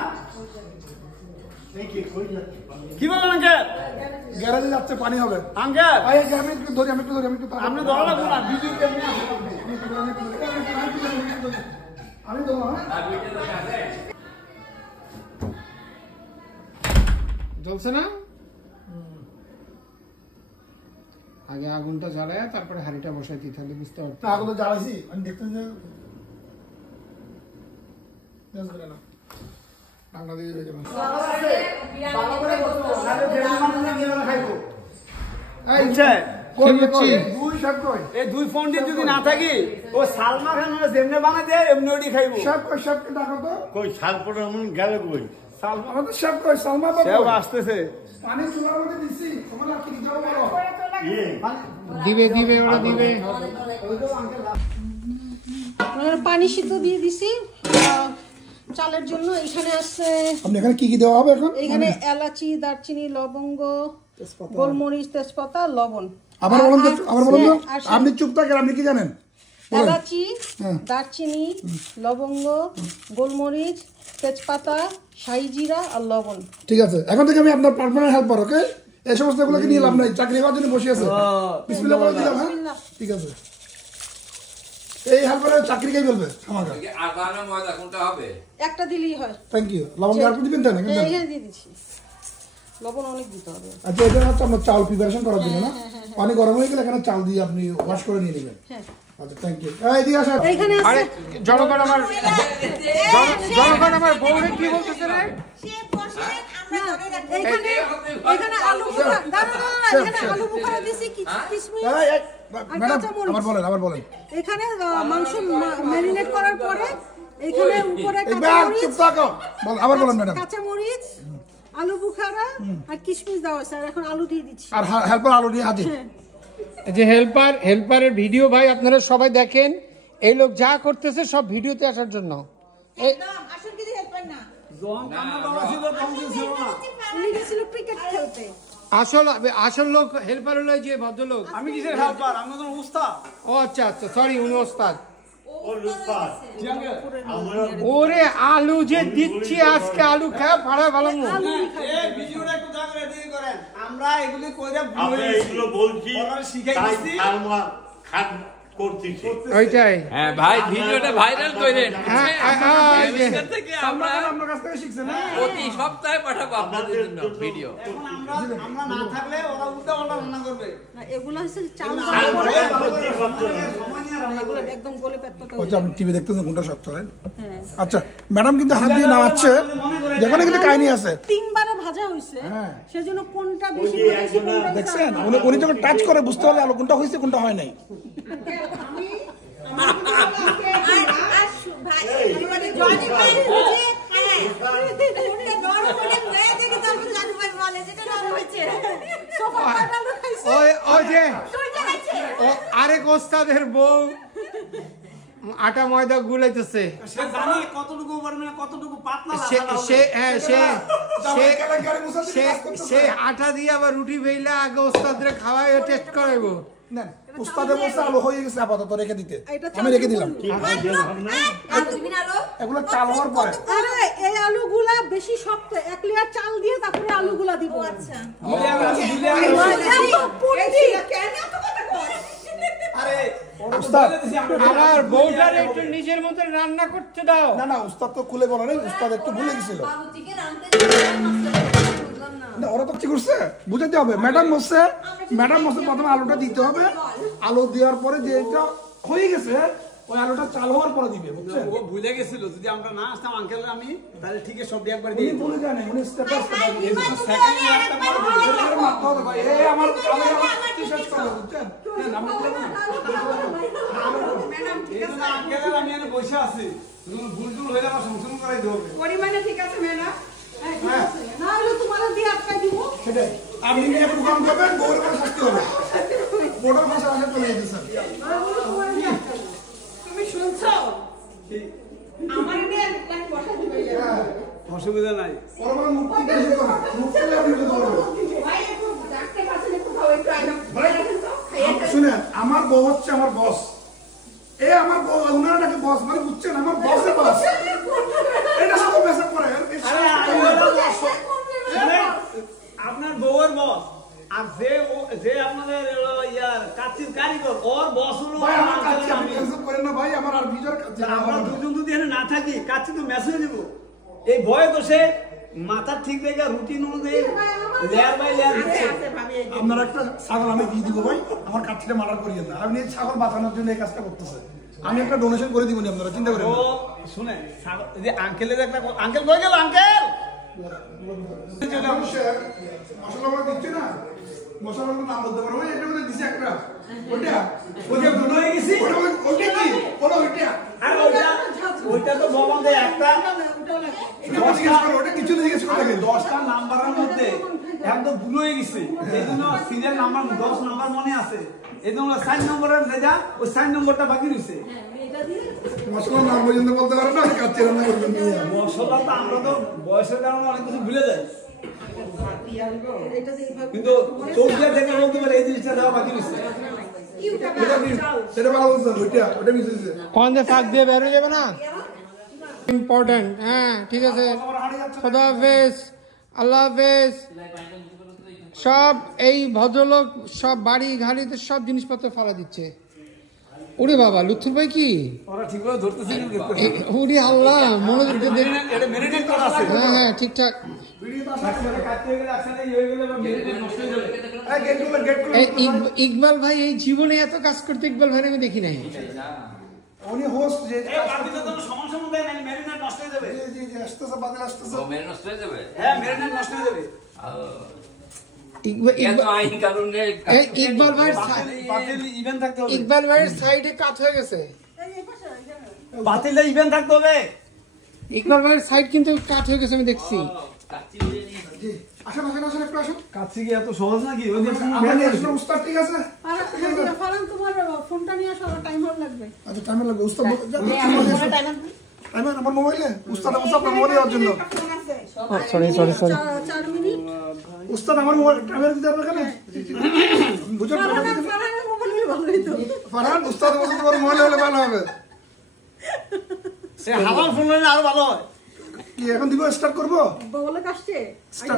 কি বলেন আঙ্কেল? গ্যারেজে যাচ্ছে, পানি হবে। আঙ্কেল আমি একটু ধরি, আমি একটু ধরি, আমি একটু আপনি ধরা লাগবো না, বিজু আমি দেবো। জ্বলছে না? আগে আগুনটা জ্বালায় তারপরে হাঁড়িটা বসাইতি, তাহলে বুঝতে পারতো। আগুন জ্বালাইছি, আমি দেখতেন যে ঠান্ডা দিয়ে হয়ে যাবে। এই দুই ফোনটি যদি না থাকি ও সালমা খান যেমনি বানাই দেয় এমনি ওটি খাইব। কই শালপট এমন গেল কই আসতেছে দিবে ওরা দিবে। পানি সিদ্ধ দিয়ে দিছি চালের জন্য। এখানে আছে, আপনি এখানে কি কি দেওয়া হবে এখন? এখানে এলাচি, দারচিনি, লবঙ্গ, গোলমরিচ, তেজপাতা, লবণ। আবার বলুন তো, আপনি চুপ থাকেন, আপনি কি জানেন? এলাচি, দারচিনি, লবঙ্গ, গোলমরিচ, তেজপাতা, শাহি জিরা আর লবণ। ঠিক আছে, এখন থেকে আমি আপনার পার্মানেন্ট হেল্পার। ওকে, এই সমস্ত গুলোকে নিয়ে লাভ নাই, চাকরি হওয়ার জন্য বসে আছে। বিসমিল্লাহ বলে দিলাম। হ্যাঁ, ঠিক আছে। এই হেল্পারের চাকরিকেই বলবে আমাকে। আগানো ময়দা কোনটা হবে? একটা দিলেই হয়। Thank you. লবণ আর দিবেন তাই না? এই দিয়ে দিচ্ছি, লবণ অনেক দিতে হবে। আচ্ছা, এটা হচ্ছে আমরা চাল প্রিপারেশন করার জন্য না? পানি গরম হয়ে গেলে এখানে চাল দিয়ে আপনি ওয়াশ করে নিয়ে নেবেন। আচ্ছা, থ্যাংক ইউ। এদিকে আসেন। এইখানে আরে জনগণ আমার বউরে কি বলতেছে রে? এইখানে আলু বুখারা, এখানে আলু বুখারা দিছি, কিশমিশ ম্যাডাম আবার বলেন। এখানে মাংস ম্যারিনেট করার পরে এখানে উপরে আবার বলেন ম্যাডাম। কাঁচা মরিচ, আলু বুখারা আর কিশমিশ দেওয়া আছে। আর এখন আলু দিয়ে দিচ্ছি। আর হেল্পার আলু দিয়ে হাতে। যে হেল্পারের ভিডিও ভাই আপনারা সবাই দেখেন। এই লোক যা করতেছে সব ভিডিওতে আসার জন্য। আসল কিছু হেল্পার না, উনি গেছিল ক্রিকেট খেলতে। আসল লোক হেল্পার হলো যে ভদ্রলোক। আমি কিসের হেল্পার? আমি তো উস্তাদ। ও আচ্ছা, সরি, উনি ওস্তাদ। আমরা ওরে আলু যে দিচ্ছি আজকে, আলু খায় ভাড়া ভালো। আমরা এগুলি এগুলো বলছি, তাই শালমা খান করতেছি। ওইটাই হ্যাঁ ভাই ভিডিওটা ভাইরাল করেন হ্যাঁ, আমেরিকা থেকে আমরা আপনার কাছ থেকে শিখছেন না প্রতি সপ্তাহে পাঠাবো আপনাদের জন্য ভিডিও। এখন আমরা না থাকলে ওরা উল্টা পাল্টা রান্না করবে না, এগুলো হচ্ছে চাল আর দেওয়ার পরে প্রতি সপ্তাহে এগুলো একদম গলে পেট পাতা ওই যে আপনি টিভি দেখতেছেন কোনটা শক্ত হয় আচ্ছা ম্যাডাম কিন্তু হাত দিয়ে নামাচ্ছে যেখানে কিন্তু কাহিনী আছে 3 বারে ভাজা হইছে সেজন্য কোনটা বেশি ওই যে করেছে একজনা কোনটা দেখছেন উনি যখন টাচ করে বুঝতে পারলে আলো কোনটা হয়েছে কোনটা হয় নাই ওই যে আরেক ওস্তাদের বউ আটা ময়দা গুলাইতেছে সে জানে কতটুকু পরিমাণে কতটুকু পাতলা সে আটা দিয়ে আবার রুটি বেইলা আগে ওস্তাদরে খাওয়াই টেস্ট করাইবো নেন উস্তাদে বলছে আলো হয়ে গেছে আপাতত রেখে দিতে আমি রেখে দিলাম এগুলো চাল হওয়ার পরে আরে এই আলুগুলা বেশি শক্ত 1 লেয়ার চাল দিয়ে তারপরে আলুগুলা দিব আচ্ছা আরে উস্তাদ আমার বউটার একটু নিজের মতো রান্না করতে দাও না উস্তাদ তো খুলে বলে নাই উস্তাদ একটু ভুলে গেছিল না ওরা তো কি করছে বুঝাতে হবে ম্যাডাম বলছে প্রথমে আলুটা দিতে হবে আলু দেওয়ার পরে যে এটা হয়ে গেছে ওই আলুটা চাল হওয়ার পরে দিবে বুঝছেন ও ভুলে গেছিল যদি আমরা না আসতাম আঙ্কেল আমি তাহলে ঠিক আছে সব একবার উনি দিয়ে ভুলে যায় না উনি স্টেপ বাই স্টেপ সেকেন্ড একটা বড় মারতে হবে ভাই এই আমার কি শেষ করবে বুঝছেন না আমরা আঙ্কেলের আমি এখানে বসে আছি ভুল হয়ে আমার সংশোধন করাই দেবো পরিমাণে ঠিক আছে ম্যাডাম ঠিক আছে না হলে তোমাদের দিয়ে আটকাই দিব সেটাই আপনি নিয়ে প্রোগ্রাম করবেন বউর করে শাস্তি হবে বড় ভাষা আগে চলে যেতে স্যার তুমি শুনছো আমার নিয়ে লাইন বসা দিবে অসুবিধা নাই পরবর্তী মুক্তি বেশি করে মুক্তি আপনি যদি বলবেন ভাই একটু ডাক্তার কাছে একটু খাও একটু আইলাম শুনেন আমার বউ হচ্ছে আমার বস এই আমার বউ ওনারাকে বস মানে বুঝছেন আমার বসে বস এটা সব মেসেজ করে আপনার বউয়ের বস আর যে আপনাদের ইয়ার কাচ্চির কারিগর ওর বস হলো ভাই আমার কাছে আপনি টেনশন করেন না ভাই আমার আর ভিডিওর কাছে আমরা দুজন যদি এখানে না থাকি কাচ্চি তো মেসেজ দিব এই ভয়ে তো সে মাথা ঠিক রেখে রুটিন অনুযায়ী লেয়ার বাই লেয়ার দিচ্ছে আপনার একটা ছাগল আমি দিয়ে দিব ভাই আমার কাচ্চিটা মার্ডার করিয়ে না আপনি এই ছাগল বাঁচানোর জন্য এই কাজটা করতেছে আমি একটা ডোনেশন করে দিব আপনারা চিন্তা করেন ও শুনে যে আঙ্কেলের একটা আঙ্কেল কই গেল আঙ্কেল মশলা দিচ্ছে না মশলার নাম বলতে পারবো এটা বলে দিছে একটা ওটা ওকে দুটো হয়ে গেছি ওটা কি ওটা আর ওইটা তো বাবা দে একটা ওটা কিছু জিজ্ঞেস করে 10টা নাম্বারের মধ্যে একদম ভুল হয়ে গেছে এইজন্য সিরিয়াল নাম্বার 10 নাম্বার মনে আছে এইজন্য 4 নম্বরের রেজা ওই 4 নম্বরটা বাকি রইছে মশলার নাম পর্যন্ত বলতে পারো না কাচ্চি রান্না করবেন মশলা তো আমরা তো বয়সের কারণে অনেক কিছু ভুলে যাই কিন্তু চৌকিয়া থেকে বলতে পারে এই জিনিসটা দেওয়া বাকি রইছে সেটা ভালো বলছেন ওটা মিশিয়েছে কোন যে ফাঁক দিয়ে বেরো যাবে না ইম্পর্টেন্ট হ্যাঁ ঠিক আছে খোদা হাফেজ আল্লাহ হাফেজ সব এই ভদ্রলোক সব বাড়ি ঘাড়িতে সব জিনিসপত্র ফালা দিচ্ছে ওরে বাবা লুৎফুর ভাই কি ওরা ঠিকভাবে ধরতেছে না ওরে আল্লাহ মনোযোগ দিয়ে দেখ এটা মেরিনেট করা আছে হ্যাঁ ঠিকঠাক কাটতে গেলে একসাথে হয়ে গেলে বা মেরিনেট নষ্ট হয়ে যাবে এই ইকবাল ভাই এই জীবনে এত কাজ করতে ইকবাল ভাই আমি দেখি নাই উনি হোস্ট যে এই পার্টিতে তো সমান সমান দেয় না মেরিনেট নষ্ট হয়ে যাবে যে আসতেছে বাদল আসতেছে তো মেরে নষ্ট হয়ে যাবে হ্যাঁ মেরিনেট নষ্ট হয়ে যাবে এত আইন কানুনে ইকবাল ভাইয়ের বাতিল ইভেন্ট থাকতে হবে ইকবাল ভাইয়ের সাইডে কাট হয়ে গেছে বাতিলটা ইভেন্ট থাকতে হবে ইকবাল ভাইয়ের সাইড কিন্তু কাট হয়ে গেছে আমি দেখছি আসেন একটু আসেন কাছে কি এত সহজ নাকি ওই যে আমাদের উস্তাদ ঠিক আছে ফারান তোমার ফোনটা নিয়ে আসো টাইম হল লাগবে আচ্ছা টাইম লাগবে উস্তাদ টাইম আমার মোবাইলে উস্তাদ আপনার মোবাইলে দেওয়ার জন্য সরি 4 মিনিট উস্তাদ আমার মোবাইল ক্যামেরা দিতে পারবে কেন বুঝুন ফারানের মোবাইল ভালোই তো ফারহান উস্তাদ বলতে তোমার মোবাইল হলে ভালো হবে সে হাওয়ার ফোন হলে আরো ভালো হয় কি এখন দিব স্টার্ট করবো বলে কাশছে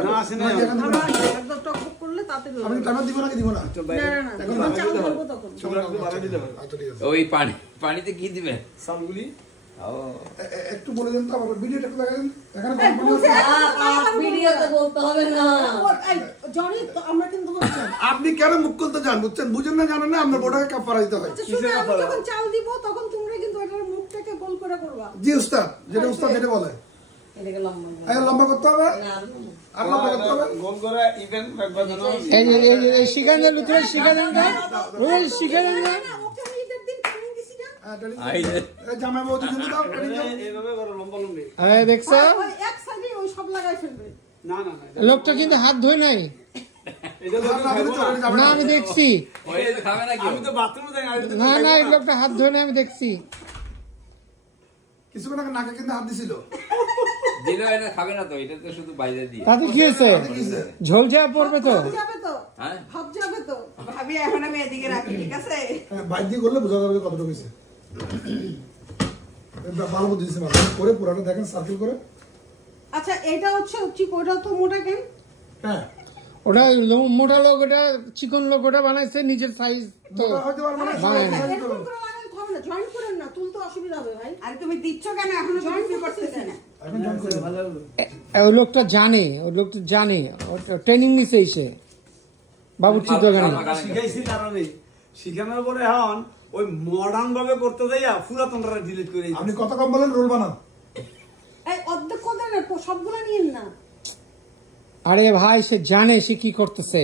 না আসে না আমরা একদম টক করলে তাতে আমি টাইমার দিব নাকি দিব না না চাল করবো তখন বাড়া দিতে হবে আচ্ছা ঠিক আছে ওই পানিতে কি দিবে সালগুলি একটু বলে দেন তো আমার ভিডিওটা একটু দেখাবেন এখানে কোম্পানি ভিডিওতে বলতে হবে না জনি তো আমরা কিন্তু হচ্ছে আপনি কেন মুখ খুলতে যান বুঝছেন বুঝেন না জানেন না আপনার বোটাকে কাপড় দিতে হয় আচ্ছা শুনে আমি যখন চাল দিব তখন তোমরা কিন্তু এটার মুখটাকে গোল করে করবা জি উস্তাদ যেটা উস্তাদ যেটা বলে এটাকে লম্বা এই লম্বা করতে হবে আর লম্বা করতে হবে গোল করে ইভেন্ট একবার যেন এই শিখান দেন লুতুরা শিখান দেন শিখান দেন ওকে আমি ঈদের দিন ট্রেনিং দিছি না এই যে জামাই বউ দুজন দাও ট্রেনিং দাও এইভাবে করো লম্বা লম্বি এই দেখছো ওই এক সাইডে ওই সব লাগাই ফেলবে না না না লোকটা কিন্তু হাত ধোয় নাই এটা তো খাবো না না আমি দেখছি ওই তো খাবে না আমি তো বাথরুমে যাই আমি তো না না এই লোকটা হাত ধোয় নাই আমি দেখছি কিছুক্ষণ আগে নাকে কিন্তু হাত দিছিল দিলে এটা খাবে না তো এটা তো শুধু বাইরে দিয়ে তাতে কি হয়েছে ঝোল যাওয়া পড়বে তো ভাব যাবে তো হ্যাঁ ভাব যাবে তো ভাবি এখন আমি এদিকে রাখি ঠিক আছে বাইক দিয়ে করলে বোঝা যাবে কতটুকু হয়েছে ভালো বুদ্ধি দিচ্ছে মাথা করে পুরাটা দেখেন সার্কেল করে আচ্ছা এটা হচ্ছে ঠিক ওটা তো মোটা কেন হ্যাঁ ওটা মোটা লোক ওটা চিকন লোক ওটা বানাইছে নিজের সাইজ তো হয়তো পারবো না বানায় না। এরকম করে লাগালে তো হবে না জয়েন করেন না তুলতে অসুবিধা হবে ভাই আর তুমি দিচ্ছ কেন এখনো জয়েন করতেছে না এখন জয়েন করে ভালো ওই লোকটা জানে ট্রেনিং নিছে সে বাবুর্চি দোকানে শিখাইছি কারণে শিখানোর পরে এখন ওই মডার্ন ভাবে করতে যাইয়া পুরাতনটা ডিলিট করে আপনি কত কম বলেন রোল বানান এই অর্ধেক কথা না সবগুলো নিয়েন না আরে ভাই সে জানে সে কি করতেছে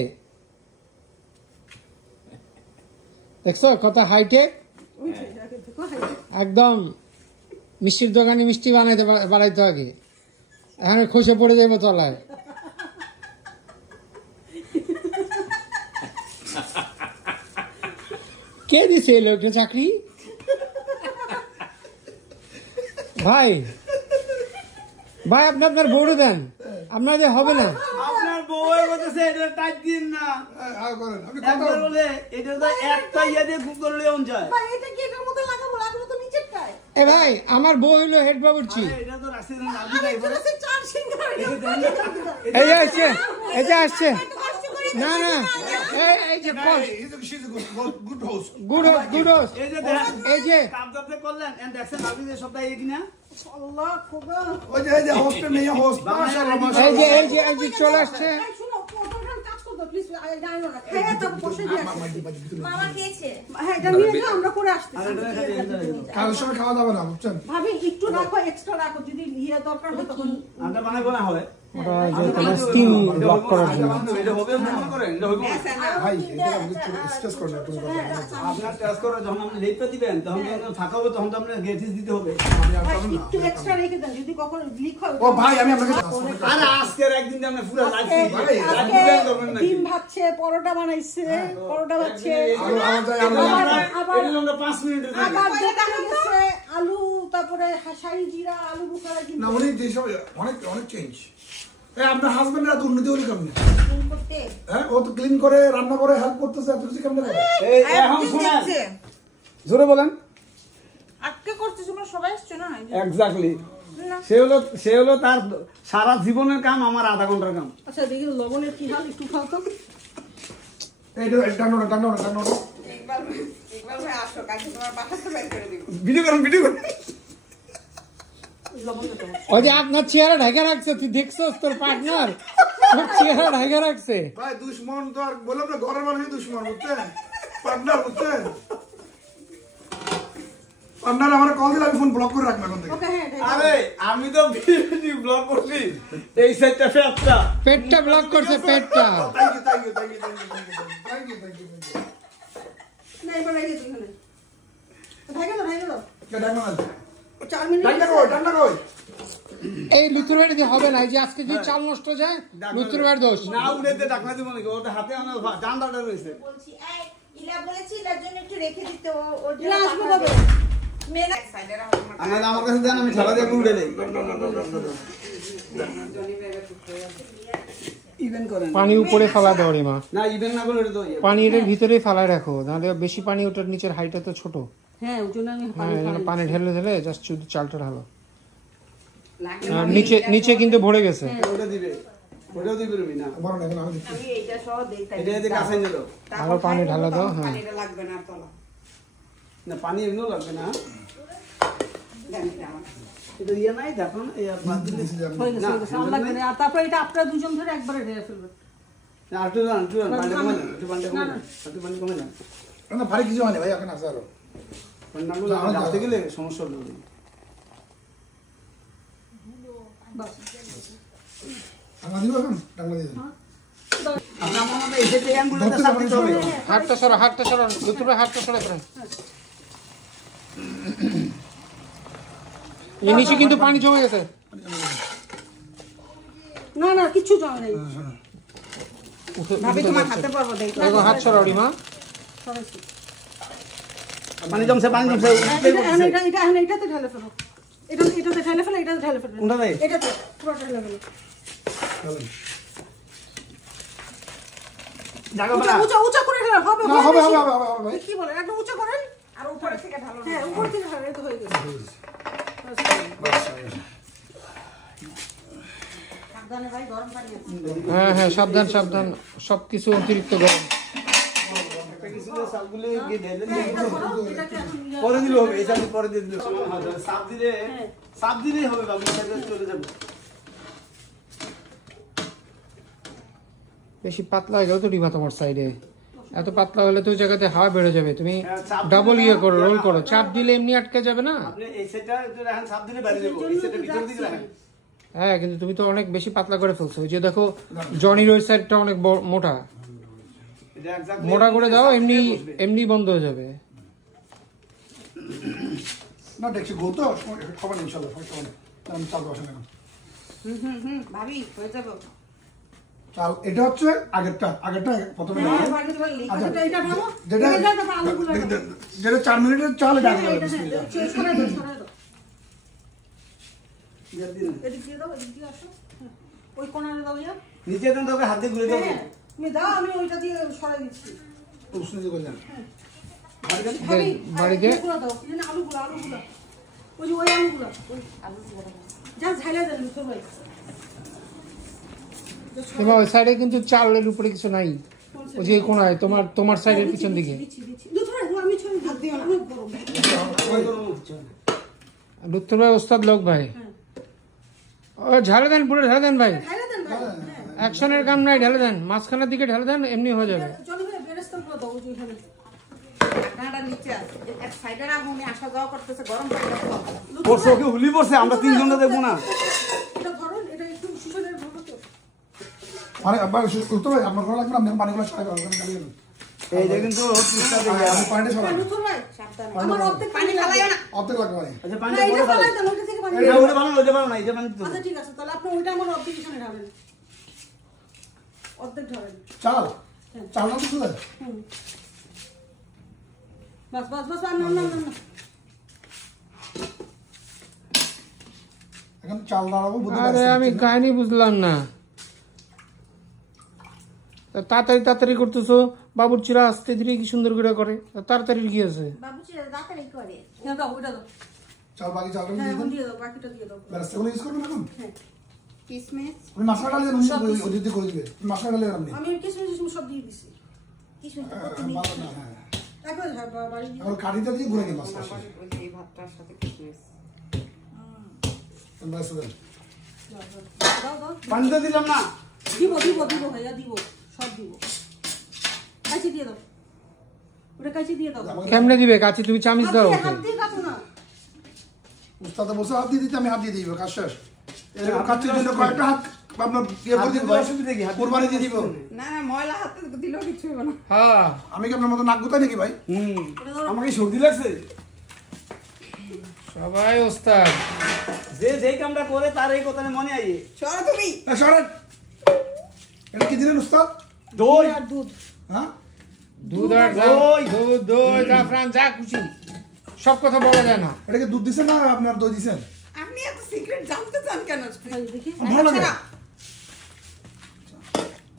দেখছো কত হাইটেক একদম মিষ্টির দোকানে মিষ্টি বানাইতে আগে এখানে খসে পড়ে যাবে তলায় কে দিছে এই লোকটা চাকরি ভাই ভাই আপনার বউরে দেন আপনাদের হবে না আপনার বউয়ের বলতেছে এটা টাইট দিন না করেন আপনি একবার বলে এটা তো একটা ইয়ে দিয়ে খুব করলে অন যায় ভাই এটা কি এটার মধ্যে লাগাবো লাগাবো তো নিচের টায় এ ভাই আমার বউ হইলো হেড বাবুর্চি এটা তো রাখছি না আরে এটা হচ্ছে চার সিঙ্গার এই যে আসছে এই যে আসছে না না এই যে গুড হাউস গুড হোস এই যে দেখেন এই যে কাপ দাপতে করলেন এন্ড দেখছেন আপনি যে সপ্তাহে কিনা আল্লাহ খোদা ওই যে হোস্টেল নেই হোস্ট মাশাআল্লাহ এই যে চলে আসছে এই শুনো ওটার কাজ করতে প্লিজ জানো না খেয়ে তো বসে দিয়ে আসছি মামা খেয়েছে হ্যাঁ এটা নিয়ে যাও আমরা করে আসছি কারোর সঙ্গে খাওয়া যাবে না বুঝছেন ভাবি একটু রাখো এক্সট্রা রাখো যদি ইয়ে দরকার হয় তখন আমরা বানাবো না হয় ওটা যে তোমার স্টিম ব্লক করার জন্য এটা হবে মনে করেন এটা হবে ভাই এটা স্ট্রেস করেন তুমি আপনার টেস্ট করে যখন আপনি লেটটা দিবেন তখন যখন ফাঁকা হবে তখন তো আপনার গ্যাটিস দিতে হবে একটু এক্সট্রা রেখে দেন যদি কখনো লিক হয় ও ভাই আমি আপনাকে আরে আজকের একদিন আপনি পুরো আজকে ডিম ভাজছে পরোটা বানাইছে পরোটা ভাজছে আমরা 5 মিনিটের আবার দোকানে গেছে আলু তারপরে হাসাই জিরা আলু বুখারা না কিনতে উনি যেসব অনেক অনেক চেঞ্জ আপনার হাজবেন্ডরা তো উন্নতি হলি কেমন করতে হ্যাঁ ও তো ক্লিন করে রান্না করে হেল্প করতেছে এত কিছু কেমন করে এই এখন শুনেন জোরে বলেন আজকে করতে তোমরা সবাই আসছো না এক্স্যাক্টলি সে হলো তার সারা জীবনের কাম আমার আধা ঘন্টার কাম আচ্ছা দেখি লবণের কি হাল একটু খাও তো এইটা টানো একবার ভাই আসো কালকে তোমার বাসা তো বের করে দিব ভিডিও করেন ওই যে আপনার চেহারা ঢাকা রাখছে তুই দেখছো তোর পার্টনার তোর চেহারা ঢাকা রাখছে ভাই দুশ্মন তো আর বললাম না ঘরের মানুষই দুশ্মন বুঝছেন পার্টনার বুঝছেন পার্টনার আমার কল দিলে আমি ফোন ব্লক করে রাখবো এখন থেকে ওকে হ্যাঁ আরে আমি তো ভিডিও ব্লগ করছি এই সাইডটা ফেটটা পেটটা ব্লক করছে পেটটা থ্যাংক ইউ না এবার রেখে দিই এখানে ঢাকা দাও কে ডাকনা 4 মিনিট ডাকনা কই এই লুতুর বাড়ি দিয়ে হবে না এই যে আজকে যদি চাল নষ্ট যায় লুতুর বাড়ির দোষ না উড়েতে ডাকনা দিব নাকি ওটা হাতে আমার ডান্ডাটা রয়েছে বলছি এই ইলা বলেছি ইলার জন্য একটু রেখে দিতে ওর ইলা আসবে কবে মেলা সাইডে রাখো আমার কাছে দেন আমি ঠেলা দিয়ে উড়ে দেই ইভেন করেন পানি উপরে ফেলা দাও রে মা না ইভেন না করলে তো পানি এর ভিতরেই ফেলায় রাখো নাহলে বেশি পানি ওটার নিচের হাইটটা তো ছোট হ্যাঁ ওই জন্য আমি হ্যাঁ পানি ঢেলে জাস্ট শুধু চালটা ঢালো আর নিচে নিচে কিন্তু ভরে গেছে। ওটা দিবে, ওটাও দিবে রুমি না। বড় না, এখন আমি দিচ্ছি। আমি এইটা সহ দেই তাই এটা এদিকে কাছে নিল। আরো পানি ঢালা দাও। হ্যাঁ, পানিটা লাগবে না তলা না পানি এমনিও লাগবে না। জানি না আমার এটা ইয়ে নাই দেখো না, এই বাদ দিলে হয়ে গেছে, হয়ে গেছে, আর লাগবে না। আর তারপর এটা আপনারা দুজন ধরে একবারে ঢেলে ফেলবেন। না আর একটু পানি কমে না, একটু পানি কমে না, একটু পানি কমে না। না ভারী কিছু হয়নি ভাই, এখন আছে আরো। পানিগুলো ডালতে গেলে সমস্যা হবে। টাকা দিব এখন, টাকা দিয়ে দেন। আপনার মনে হয় এই যে ট্যাঙ্কগুলোতে ধরতে চাপ পারেন দিতে হবে। হাতটা সরা, হাতটা সরা, লুতুর ভাই হাতটা সরা ফেলেন। এই নিচে কিন্তু পানি জমে গেছে। না না কিচ্ছু জমা নেই। ভাবি তোমার হাতে পারবো দেই দেখো হাত সরা রিমা। সরাসরি। পানি জমছে, পানি জমছে। এটাতে ঢেলে ফেলো। এটাতে ঢেলে ফেলো, এটাতে ঢেলে ফেলো। কোনটাতে? এটাতে পুরোটা ঢেলে ফেলো। জায়গা বাড়া। উঁচা করে ঢেলে হবে। না, হবে, হবে, হবে, হবে, হবে ভাই। কি বলেন, একদম উঁচা করেন। আর উপরে থেকে ঢালো না। হ্যাঁ, উপর থেকে ঢালে, তো হয়ে গেছে। সাবধানে ভাই, গরম পানি আছে। হ্যাঁ হ্যাঁ, সাবধান সাবধান, সবকিছু অতিরিক্ত গরম। একটা কিছু দিয়ে চালগুলো গিয়ে ঢেলে দিয়ে এটা করো, এটাকে এখন পরে দিলে হবে, এই চালটি পরে দিয়ে দিলে চাপ দিলেই হবে বাবু, সাইডে চলে যাবে। বেশি পাতলা হয়ে গেল তো রিমা তোমার সাইডে। এত পাতলা হলে তো ওই জায়গাতে হাওয়া বেড়ে যাবে। তুমি ডাবল ইয়ে করো, রোল করো। চাপ দিলে এমনি আটকে যাবে না। আপনি এই সাইডটা একটু রাখেন, চাপ দিলে বাইরে যাবো, এই সাইডটা ভিতর দিকে রাখেন। হ্যাঁ, কিন্তু তুমি তো অনেক বেশি পাতলা করে ফেলছো। ওই যে দেখো জনির ওই সাইডটা অনেক মোটা। এটা exactly মোটা করে দাও, এমনি বসবে। এমনি বন্ধ হয়ে যাবে। না দেখছি গোল তো, খবর নেই ইনশাল্লাহ, খবর নেই। আমি চাল বসান এখন। ভাবি হয়ে যাবে চাল এটা হচ্ছে আগেরটা প্রথমে হ্যাঁ, দেখাই। বাড়িতে বললি। আচ্ছা, এটা ঢালো। যেটা এটা তারপর আলুগুলো ঢালো। যেটা 4 মিনিটের চাল এটা আগে হ্যাঁ, হবে, এটা হ্যাঁ, বিসমিল্লাহ। সরাই দাও, সরাই দাও। দিয়ে দিন। এদিক দিয়ে দাও, এদিক দিয়ে আসো। হ্যাঁ, ওই কোণারে দাও ইয়া। নিচে দেন, তোকে হাত দিয়ে ঘুরে দাও। হ্যাঁ, তুমি দাও, আমি ওইটা দিয়ে সরাই দিচ্ছি। উষ্ণ দিয়ে করলেন। ভাবি, বাড়িতে আলুগুলো দাও। এই যে আলুগুলো। ওই যে ওই আলুগুলো। যা ঝাইলা দেন, তো ভাই। তোমার ওই সাইডে কিন্তু চালের উপরে কিছু নাই। ওই যে কোনায় তোমার সাইডের পিছন দিকে। দিচ্ছি। দুধ ভাই, আমি ছড়ি ভাত দিও না। অনেক গরম। লুত্তর ভাই ওস্তাদ লোক ভাই। ও ঝাড়ে দেন, পুরো ঢেলে দেন ভাই। ঝাইলা দেন ভাই। অ্যাকশনের কাম নাই, ঢেলে দেন। মাঝখানের দিকে ঢেলে দেন, এমনি হয়ে যাবে। চলো ভাই, বেরেস্তাগুলো দাও, ওই যে ওইখানে। ঢাকনাটা নিচে আছে এক সাইডে রাখো, আমি আসা যাওয়া করতেছে, গরম পানিটা কম। পড়ছে, ওকে হুলি পড়ছে, আমরা তিনজনটা দেখবো না। এটা ধরুন, এটা একটু শুষণের ধরো তো। মানে আবার উত্তর ভাই, আপনার ঘর লাগবে না, আপনি পানিগুলো সরাই দেবেন, ওখানে খালি দেবেন। এই যে কিন্তু পিসটা দেখে আমি পানিটা সরাই। লুতুর ভাই, সাবধানে আমার অর্ধেক পানি ফালাইও না। অর্ধেক লাগবে মানে। আচ্ছা না, পানি এটা বড় ফালাই ভালো। দেন, ওইটা থেকে পানি এটা ঢালেন। ওটা ভালো, ওটা ভালো না, এটা পানি তো। আচ্ছা ঠিক আছে, তাহলে আপনি ওইটা আমার অর্ধেক এখানে ঢালেন। অর্ধেক ঢালেন। চাল না তো শুধু বাস, না। এখন চাল দাঁড়াবো বুঝতে আরে আমি কাহিনী বুঝলাম না। তা তাড়াতাড়ি করতেছো। বাবুর চিরা আস্তে ধীরে কি সুন্দর করে করে। তা তাড়াতাড়ি কি আছে? বাবুচি তাড়াতাড়ি করে। হ্যাঁ, দাও, ওইটা দাও। চাল বাকি চালটা হ্যাঁ, দিয়ে এখন দেন। দিয়ে দাও, বাকিটা দিয়ে দাও। বেরেস্তাগুলো ইউজ করবেন এখন? কিসমিস আপনি মশলা ডালিয়ে ওই দিতে করে দিবে। মশলা ডালিয়ে আপনি আমি কিসমিস সব দিয়ে দিছি। ভালো না, হ্যাঁ। একবার বাড়ি দিয়ে এখন কাঠিটা দিয়ে ঘুরে নিন মশলা। আবার ওই যে এই ভাতটার সাথে কিসমিস বেরেস্তা দেন। দাও। পানি তো দিলাম না। দিব ভাইয়া, দিব। সব দিব। কাঁচি দিয়ে দাও। ওটা কাঁচি দিয়ে দাও। কেমনে দিবে কাছে? তুমি চামিচ দাও ওকে। হাত দিয়ে কাটো না। উস্তাদ বলছে হাত দিয়ে দিতে, আমি হাত দিয়ে দিব, কাজ শেষ। এরকম কাজের জন্য কয়েকটা হাত আপনার ইয়ে করে দিতে অসুবিধা কি? হাত কোরবানি দিয়ে দিব। না না ময়লা হাতে দিলেও কিছু হবে না। হ্যাঁ, আমি কি আপনার মতো নাক গুতাই নাকি ভাই? আমাকে সর্দি লাগছে। সবাই ওস্তাদ। যে যেই কামটা করে তার এই কথা মনে আই। সরো তুমি সরেন। এটা কি দিলেন উস্তাদ? দই আর দুধ। হ্যাঁ দুধ আর দই। দই জাফরান যা খুশি, সব কথা বলা যায় না। এটা কি দুধ দিছেন না আপনার দই দিছেন? আপনি এত সিক্রেট জানতে চান কেন? দেখি। ভালো লাগে।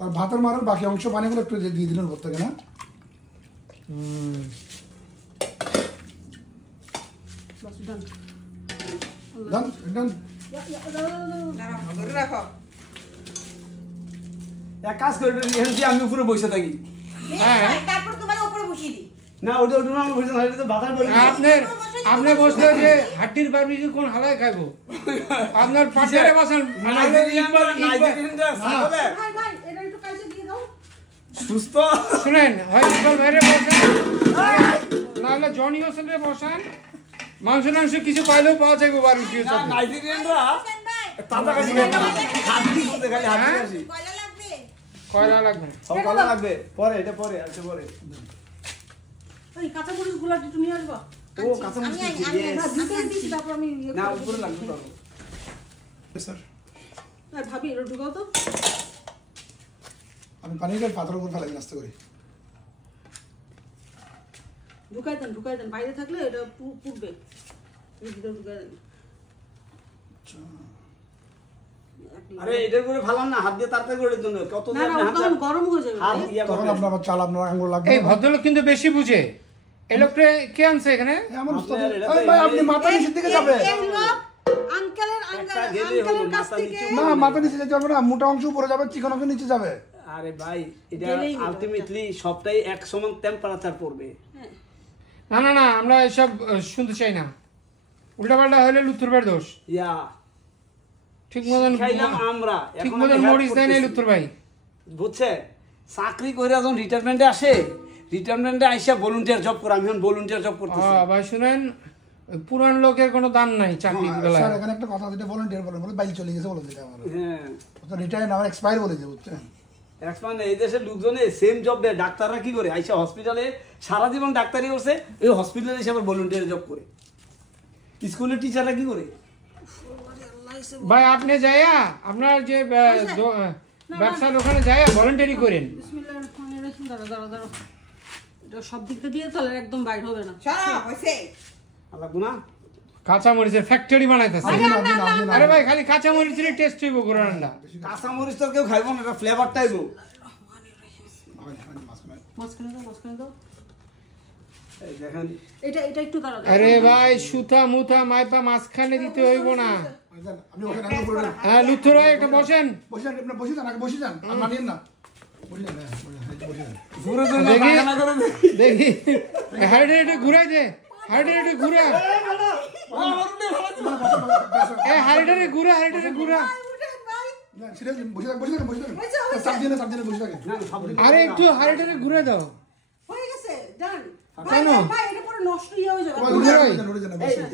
আর ভাতের মারের বাকি অংশ পানিগুলো একটু দিয়ে দিলেন উপর থেকে, না? বাস, ডান। ডান ডান। ধরে রাখো। এক কাজ করে আমি উপরে বসে থাকি। তারপর তোমার উপরে বসিয়ে দিই। না ওটা আমি বসে না, এটা তো বাতাস বলে। আপনি বসলে যে হাড্ডির বারবিকিউ কোন হালায় খাইবো? আপনার পাশে বসেন। সুস্থ শুনেন, হয় ইকবাল ভাইরে বসেন, নাহলে জনি হোসেনের বসান। মাংস টাংস কিছু পাইলেও পাওয়া যাবে বারবিকিউ সাথে। নাইজেরিয়ানরা তাজা কাশি খায় না, হাড্ডি বলতে খালি হাড্ডি কাশি। কয়লা লাগবে? সব কলা লাগবে পরে, এটা পরে আসছে পরে। ওই কাঁচা মরিচ গুলো একটু নিয়ে আসবা। ও কাঁচা মরিচ দিয়েছি, yes। না ভিতরে দিছি, তারপর আমি না উপরে লাগবে পারবো। স্যার ভাবি এটা ঢুকাও তো। আমি পানিটা পাথরের উপর ফেলাই নাস্তা করি। ঢুকাই দেন, বাইরে থাকলে এটা পুড়বে। ভিতরে ঢুকাই দেন। আরে এটার করে ফালান না, হাত দিয়ে তাড়াতাড়ি করে জন্য কত না না, তখন গরম হয়ে যাবে। হাত ইয়া তখন করবে। আপনার চাল আপনার আঙ্গুল লাগবে। এই ভদ্রলোক কিন্তু বেশি বুঝে। এই লোকটা কে আনছে এখানে? এমন আপনার এটা ওই ভাই আপনি মাথা নিচের দিকে যাবে। এই লোক আঙ্কেলের কাছ থেকে না মাথা নিচে যেতে হবে না, মোটা অংশ উপরে যাবে, চিকন অংশ নিচে যাবে। আরে ভাই এটা গেলেই হলো আলটিমেটলি সবটাই এক সমান টেম্পারেচার পড়বে। না না না, আমরা এসব শুনতে চাই না। উল্টাপাল্টা হলে লুত্তুর ভাইয়ের দোষ। ইয়া ঠিক মতন খাইলাম আমরা, ঠিক এখন মতন আমি help মরিচ দেয় না করতেছি। লুত্তুর ভাই। বুঝছে, চাকরি করে যখন রিটায়ারমেন্টে আসে, রিটায়ারমেন্টে আইসা ভলান্টিয়ার জব করে, আমি এখন ভলান্টিয়ার জব করতেছি। ভাই শুনেন, পুরান লোকের কোনো দাম নাই চাকরি বেলায়। স্যার এখানে একটা কথা যেটা ভলান্টিয়ার বলে বাইল চলে গেছে বলে দিলে আমার। হ্যাঁ তো রিটায়ার না, আমার এক্সপায়ার বলে দিতে বুঝছেন। এখন এই দেশের লোকজনে সেম জব দেয়। ডাক্তাররা কি করে, আইসা হসপিটালে সারা জীবন ডাক্তারি করছে, এই হসপিটালে এসে আবার ভলান্টিয়ার জব করে। স্কুলের টিচাররা কি করে, ভাই আপনি যাইয়া আপনার যে ব্যবসার ওখানে যাইয়া ভলান্টারি করেন। বিসমিল্লাহির রহমানির রহিম। দাঁড়া এটা সব দিকটা দিয়ে তাহলে একদম বাইর হবে না। সরা হইছে। লাগবো না? কাঁচা মরিচের ফ্যাক্টরি বানাইতেছে। আরে ভাই খালি কাঁচা মরিচের টেস্ট হইব গোরান্ডা। কাঁচা মরিচ তো কেউ খাইব না, এটা ফ্লেভারটাই গো। মাঝখানে দাও। এই দেখেন এটা একটু দাঁড়া। আরে ভাই সুতা মুতা মাইপা মাঝখানে দিতে হইব না। আপনি বসেন, আপনি উপরে বসেন। হ্যাঁ লুথুর ভাই একটা বসেন। বসে যান, আপনি বসে যান, আগে বসে যান, আর মানিয়েন না। বসে যান, হ্যাঁ, বসে যান। ঘুরে জন্য দেখি। বাগানা করে দে। দেখি হাইডে একটু ঘুরাই দে, হাইডে একটু ঘুরা, হাইডে ঘুরা, হাইডে ঘুরা। না, seriously, বসে থাকেন, বসে থাকেন, বসে থাকেন। চাপ দিয়ে না, চাপ দিয়ে না, বসে থাকেন। আরে একটু হাইডে ঘুরে দাও। হয়ে গেছে, ডান। কেন? ভাই এটা পরে নষ্ট হয়ে যাবে। ওই উঠে যান, উঠে যান, বসে যান।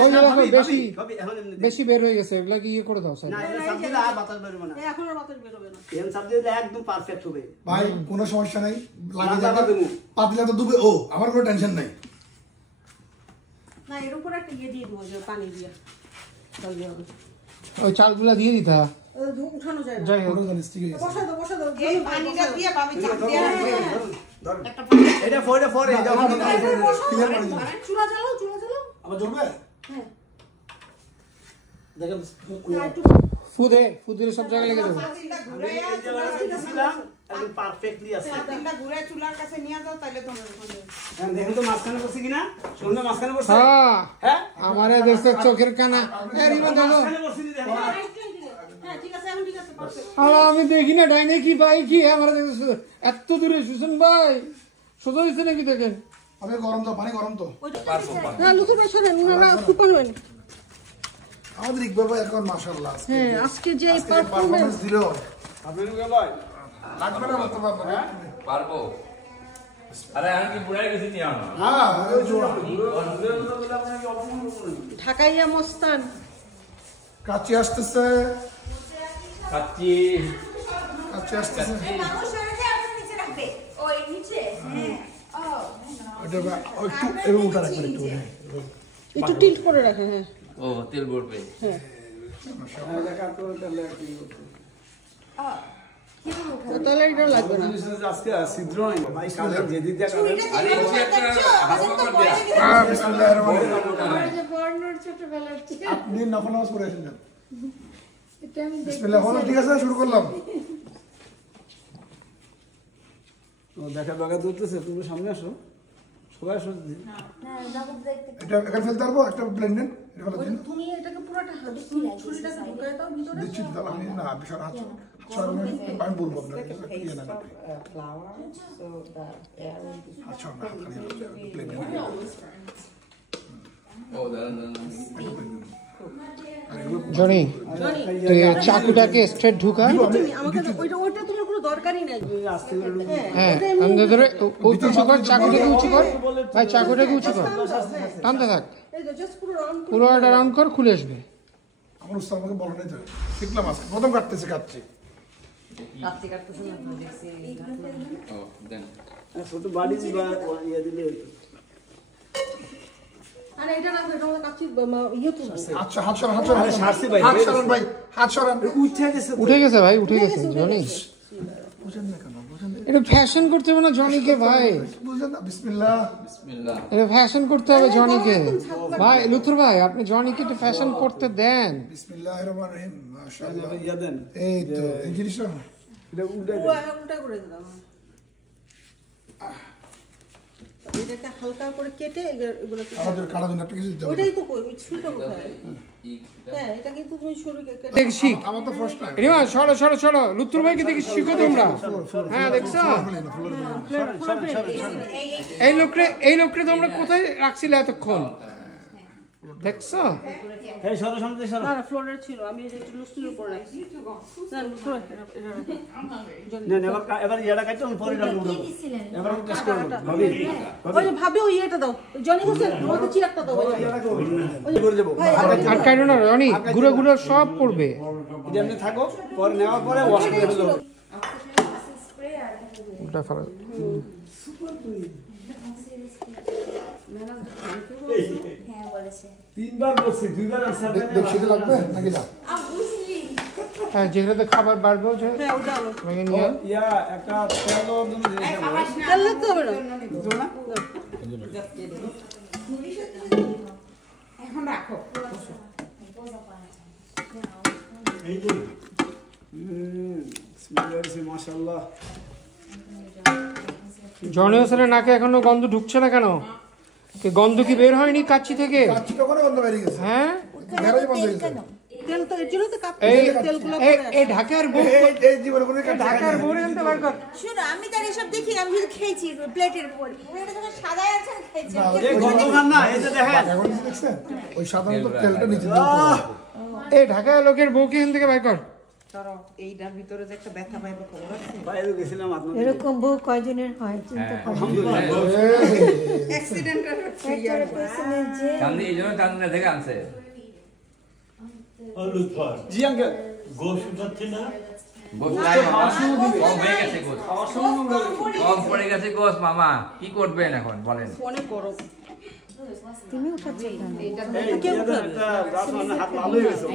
ওই যে দেখো বেশি ভাবি এখন এমনি দে। বেশি বের হয়ে গেছে, এগুলা কি ইয়ে করে দাও স্যার। না এটা সাব দিলে আর বাতাস বেরোবে না। এখন আর বাতাস বের হবে না। এম সাব দিলে একদম পারফেক্ট হবে। ভাই কোনো সমস্যা নাই, লাগিয়ে মাথা যাবে, দেবো। পাতলা তো ডুবে, ও আমার কোনো টেনশন নাই। না এর উপরে একটা ইয়ে দিয়ে দেবো, যে পানি দিয়ে তাহলে হবে। ওই চালগুলা দিয়ে দিতা। উঠানো যায় না। যাই হোক ওটা জানিস, ঠিক আছে। বসা দাও। এই পানিটা দিয়ে ভাবি চাপ দিয়ে রাখবে। একটা এটা ফোরে ফোরে এটা ক্লিয়ার করে দিন। চুলা জ্বালাও। আবার জ্বলবে? হ্যাঁ। দেখেন, ফুদে সব জায়গায় লেগে যাবে। পাতিলটা ঘুরাইয়া দিছিলাম একদম পারফেক্টলি আছে। পাতিলটা ঘুরাই চুলার কাছে নিয়ে যাও, তাহলে তোমার এখন দেখেন তো মাঝখানে করছে কিনা, শুনলে মাঝখানে করছে। হ্যাঁ হ্যাঁ আমারে দেখছে চোখের কানা। এ রিমা দেখো, মাঝখানে করছে নি দেখো। হ্যাঁ ঠিক আছে, এখন ঠিক আছে, perfect। আর আমি দেখি না ডাইনে কি ভাই কি আমারে দেখছে এত দূরে সুসন ভাই সোজা হইছে নাকি দেখেন। আমি গরম তো, পানি গরম তো। না লুকু বসেন, না ফুপানো হয়নি। আমাদের ইকবাল ভাই এখন মাশাআল্লাহ। হ্যাঁ আজকে যে পারফরম্যান্স পারফরম্যান্স দিল। আপনি ঢুকে ভাই লাগবে না বলতে পারবো না। পারবো। আরে আমি কি বুড়াই গেছি নি আমরা? হ্যাঁ, ওই জোড়া। ঢাকাইয়া মস্তান। কাচ্চি আসতেছে, কাচ্চি কাচ্চি আসতেছে। মানুষ সরে যায়, আপনি নিচে রাখবে। ওই নিচে ওইটা একটু এরকম উঠা রাখবেন একটু। একটু টিল্ট করে রাখেন। হ্যাঁ ও তেল পড়বে। তাহলে এটা লাগবে না। আজকে ছিদ্র নাই ভাই, কালে যেদিক দিয়ে কালে আরে এই যে একটা হালকা করে দেয়া। বিসমিল্লাহির রহমানির রহিম। আমার যে বর্ণর ছোটবেলার ছিল আপনি নফল নামাজ পড়ে এসেছেন। এটা আমি বিসমিল্লাহ, হলো ঠিক আছে, শুরু করলাম। ও দেখা বাগা ধরতেছে, তুমি সামনে আসো। সোয়া সবজি এটা এখানে ফেলতে পারবো একটা প্লেন নেন এটা ফেলার জন্য তুমি এটাকে পুরোটা ছুরিটাকে ঢুকায় দাও ভিতরে। দিচ্ছি তো, তাহলে আমি না বিশাল হাত আমি বলবো আপনাকে ইয়ে না flour so that air will be হাত ছাড়া না প্লেন নেন ও দাঁড়ান জনি তুই চাকুটাকে স্ট্রেট ঢুকা। আমাকে ওইটা তোমার কোনো দরকারই নাই। হ্যাঁ আমি ধরে উঁচু কর, চাকুটাকে উঁচু কর ভাই, চাকুটাকে উঁচু কর, টানতে থাক, এই তো জাস্ট পুরো রাউন্ড পুরো একটা রাউন্ড কর, খুলে আসবে। আমার উস্তাদ আমাকে বলো নাই তো, শিখলাম আজকে প্রথম কাটছি কাটতে কাটতেছে না দেখছি ও দেন ছোট বাড়ি বা ইয়ে দিলে হতো। আরে এটা রাখো, এটা আমাদের কাছে ইয়ে তো আচ্ছা হাত সরান সারছি ভাই, হাত সরান ভাই, হাত সরান উঠে গেছে ভাই, উঠে গেছে জনি। এটা ফ্যাশন করতে হবে না জনিকে ভাই, বুঝলেন না? বিসমিল্লাহ বিসমিল্লাহ। এটা ফ্যাশন করতে হবে জনিকে ভাই। লুথুর ভাই আপনি জনিকে একটু ফ্যাশন করতে দেন। বিসমিল্লাহির রহমানির রহিম, মাশাআল্লাহ। ইয়া দেন এই তো এই জিনিসটা এটা উল্টে উল্টা করে দিলাম। এটাকে হালকা করে কেটে এগুলো আমাদের কাটা জন্য একটা কিছু দিতে হবে। ওইটাই তো কই, ওই ছুরিটা কোথায়? হ্যাঁ এটা কিন্তু তুমি শুরু কেটে দেখ শিখ আমার তো ফার্স্ট টাইম। রিমা, সরো সরো সরো, লুথুর ভাইকে দেখি শিখো তোমরা। হ্যাঁ দেখছো এই লোকরে তোমরা কোথায় রাখছিলে এতক্ষণ, দেখছো? এই সরো সামনে সরো। না ফ্লোরে ছিল, আমি এই যে লুস্টির উপর রাখছি। না ফ্লোরে না এবার ইয়াটা কাটতে আমি পরে ডাল দেব। এবার আমি টেস্ট করব ভাবি। ওই যে ভাবি ওই এটা দাও, জনি হোসেন আমাকে চিরাকটা দাও। ওই করে দেব। আর কাইরো না রনি, গুঁড়ো গুঁড়ো সব পড়বে। এটা এমনি থাকো, পরে নেওয়ার পরে ওয়াশ করে দেব। উল্টা ফেলা হ্যাঁ বলেছে তিনবার বলছি, দুইবার আনসার দেন। দেখতে লাগবে নাকি না? হ্যাঁ, যেগুলোতে খাবার বাড়বে হ্যাঁ ওটা আলো ভেঙে নিয়ে ইয়া একটা তেলো দিন জিনিস হবে। তেল তো হবে না। এখন রাখো এই যে বিসমিল্লাহ মাশাআল্লাহ। জনি হোসেনের নাকে এখনো গন্ধ ঢুকছে না কেন? কি গন্ধ কি বের হয়নি কাচ্চি থেকে? কাচ্চি তো করে বন্ধ বেরিয়ে গেছে, হ্যাঁ বেরোই বন্ধ হয়ে গেছে। তেল তো এর জন্য তো কাপ এই তেলগুলো এই ঢাকার বউ, এই জীবনে কোনো ঢাকার বউ আনতে বার কর। শোনো আমি তার এসব দেখি, আমি শুধু খেয়েছি প্লেটের উপর, এটা যখন সাদাই আছে আমি খেয়েছি। এই গন্ধখান না, এই যে দেখেন। এখন কি দেখছেন? ওই সাধারণত তেলটা নিচে দিতে হবে। এই ঢাকার লোকের বউকে এখান থেকে বার কর। ধরো এইটার ভিতরে যে একটা ব্যথা পাইবে খবর আছে? বাইরে গেছিলাম আপনাদের। এরকম বউ কয়জনের হয় চিন্তা করো। অ্যাক্সিডেন্টের একটার পেছনে যে চাঁদনি এই জন্য চাঁদনি থেকে আনছে। লুৎফর জি আঙ্কেল। গোশ উঠাচ্ছে না, গোস নাই মামা, কম হয়ে গেছে গোস, কম পড়ে গেছে গোস মামা, কি করবেন এখন বলেন? অনেক গরম। তুমি উঠাচ্ছ কেন? এই ইয়াদের একটা রাত মানে হাত ভালো হয়ে গেছে।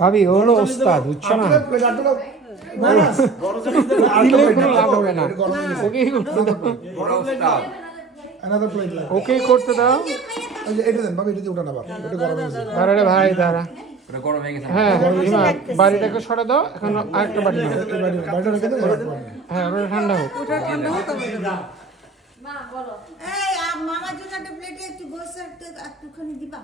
ভাবি ও হলো ওস্তাদ, বুঝছো না? বড় জিনিস দেন। দিলে কোনো লাভ হবে না, ওকেই করতে দাও, বড় উস্তাদ। Another plate like ওকেই করতে দাও। এই যে এটা দেন ভাবি, এটা দিয়ে উঠান আবার, এটা গরম হয়ে যাবে। দাঁড়া রে ভাই দাঁড়া। ওটা গরম হয়ে গেছে। হ্যাঁ রিমা, বাড়িটাকে সরে দাও, এখন আরেকটা বাড়ি দাও। বাড়িটা রেখে দেন, এবার পরে। হ্যাঁ ওটা ঠান্ডা হোক। ওটা ঠান্ডা হোক তবে মা বলো, এই মামার জন্য একটা প্লেটে একটু গোস একটুখানি দিবা।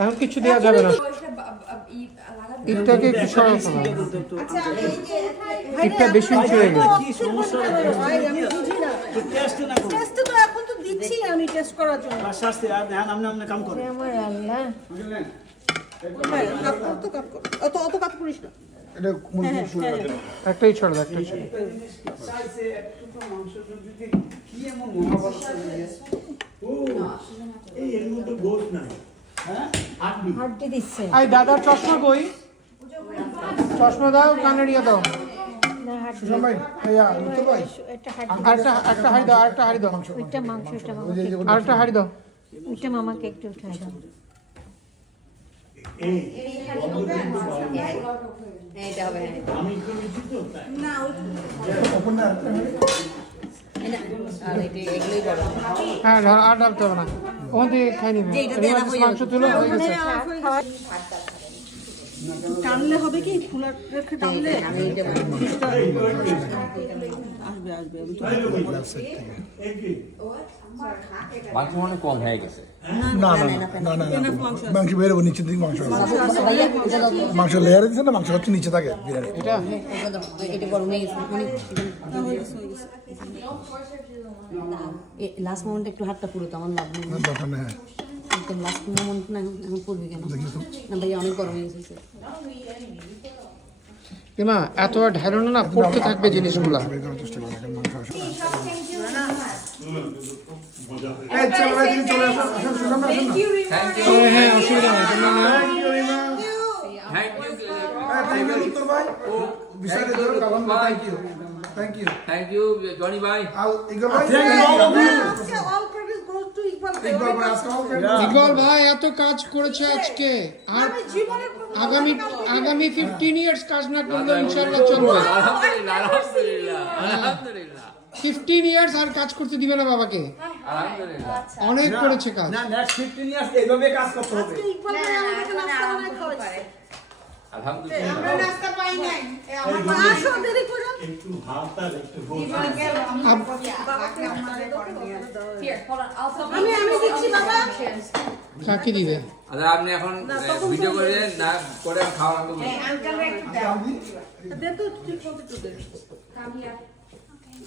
এখন কিছু দেওয়া যাবে না, ওইটা লাগাবে। ইটটাকে একটু সরাও না, আচ্ছা এই যে ইটটা বেশি উঁচু হয়ে গেছে। কি সমস্যা ভাই আমি বুঝি না। টেস্ট না করুন। টেস্ট তো এখন তো দিচ্ছি আমি টেস্ট করার জন্য। আস্তে আস্তে আর ধ্যান আমনে কাম করেন। আমার আল্লাহ, বুঝলেন? হ্যাঁ কাপ কর তো কাপ কর। অত কাপ করিস না। এটা মুরগি শুরু করে দেন। একটাই ছড়া দাও, একটাই ছড়া। চাইছে একটু তো মাংস দিতে কি এমন মহাভারত চলে ও এই এর মধ্যে গোশ নাই, হ্যাঁ? হাড্ডি। হাড্ডি দিচ্ছে আই দাদার চশমা কই? চশমা দাও, কানে নিয়ে দাও। না হাড্ডি, সুজন ভাই, ভাইয়া, লুৎফর ভাই, এটা হাড্ডি, একটা হাড়ি দাও, আরেকটা হাড়ি দাও, ওইটা মাংস, ওইটা ওই যে মামাকে, আরেকটা হাড়ি দাও। ওইটা মামাকে একটু উঠাই দাও। এই এইটা হবে আমি করেছি তো তাই। না ওপেন না, আর এটা এগুলোই বড় হ্যাঁ আর ডালতে হবে না, ওখান থেকে খাই নিবে। রিমা মাংস তুলো হয়ে গেছে। টানলে হবে কি, খোলা রেখে টানলে আমি এটা আসবে আমি তো মাংস মনে কম হয়ে গেছে না না না না না মাংস বেরোবো নিচে দিকে মাংস মাংস লেয়ারে দিচ্ছে না মাংস হচ্ছে নিচে থাকে বিরিয়ানি এটা এটা বড় হয়ে গেছে লাস্ট মোমেন্ট একটু হাতটা পুরো তো আমার লাভ নেই দরকার নেই একদম লাস্ট মোমেন্ট না এখন পড়বে কেন না ভাইয়া অনেক গরম হয়ে গেছে মা এত ঢালো না পড়তে থাকবে জিনিসগুলো হ্যাঁ অসুবিধা নেই থ্যাংক ইউ জনি ভাই ইকবাল ভাই এত কাজ করেছে আজকে আর আগামী 15 ইয়ার্স কাজ না করলে ইনশাআল্লাহ চলবে আলহামদুলিল্লাহ আলহামদুলিল্লাহ আলহামদুলিল্লাহ 15 ইয়ার্স আর কাজ করতে দিবে না বাবাকে আলহামদুলিল্লাহ অনেক করেছে কাজ না নেক্সট 15 ইয়ার্স এইভাবে কাজ করতে হবে আলহামদুলিল্লাহ আমরা নাস্তা পাই নাই আসো দেরি করে একটু হাতটা একটু Here, hold on. I'll tell আমি দিচ্ছি বাবা কাকে দিবে আচ্ছা আপনি এখন ভিডিও করে না করে খাওয়া আনতে বলুন আঙ্কেল একটু দাও দে তো ঠিক মতো তো দে come here.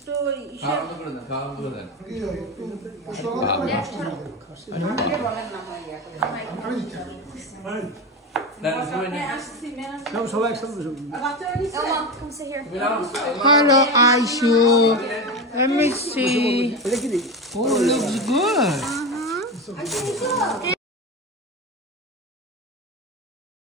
তো খাওয়া আনতে করে দেন খাওয়া আনতে করে দেন আমাকে বলেন না ভাইয়া সবাই একসাথে বাচ্চারা নিচে Elma, come sit here. Hello Aishu let me see oh looks good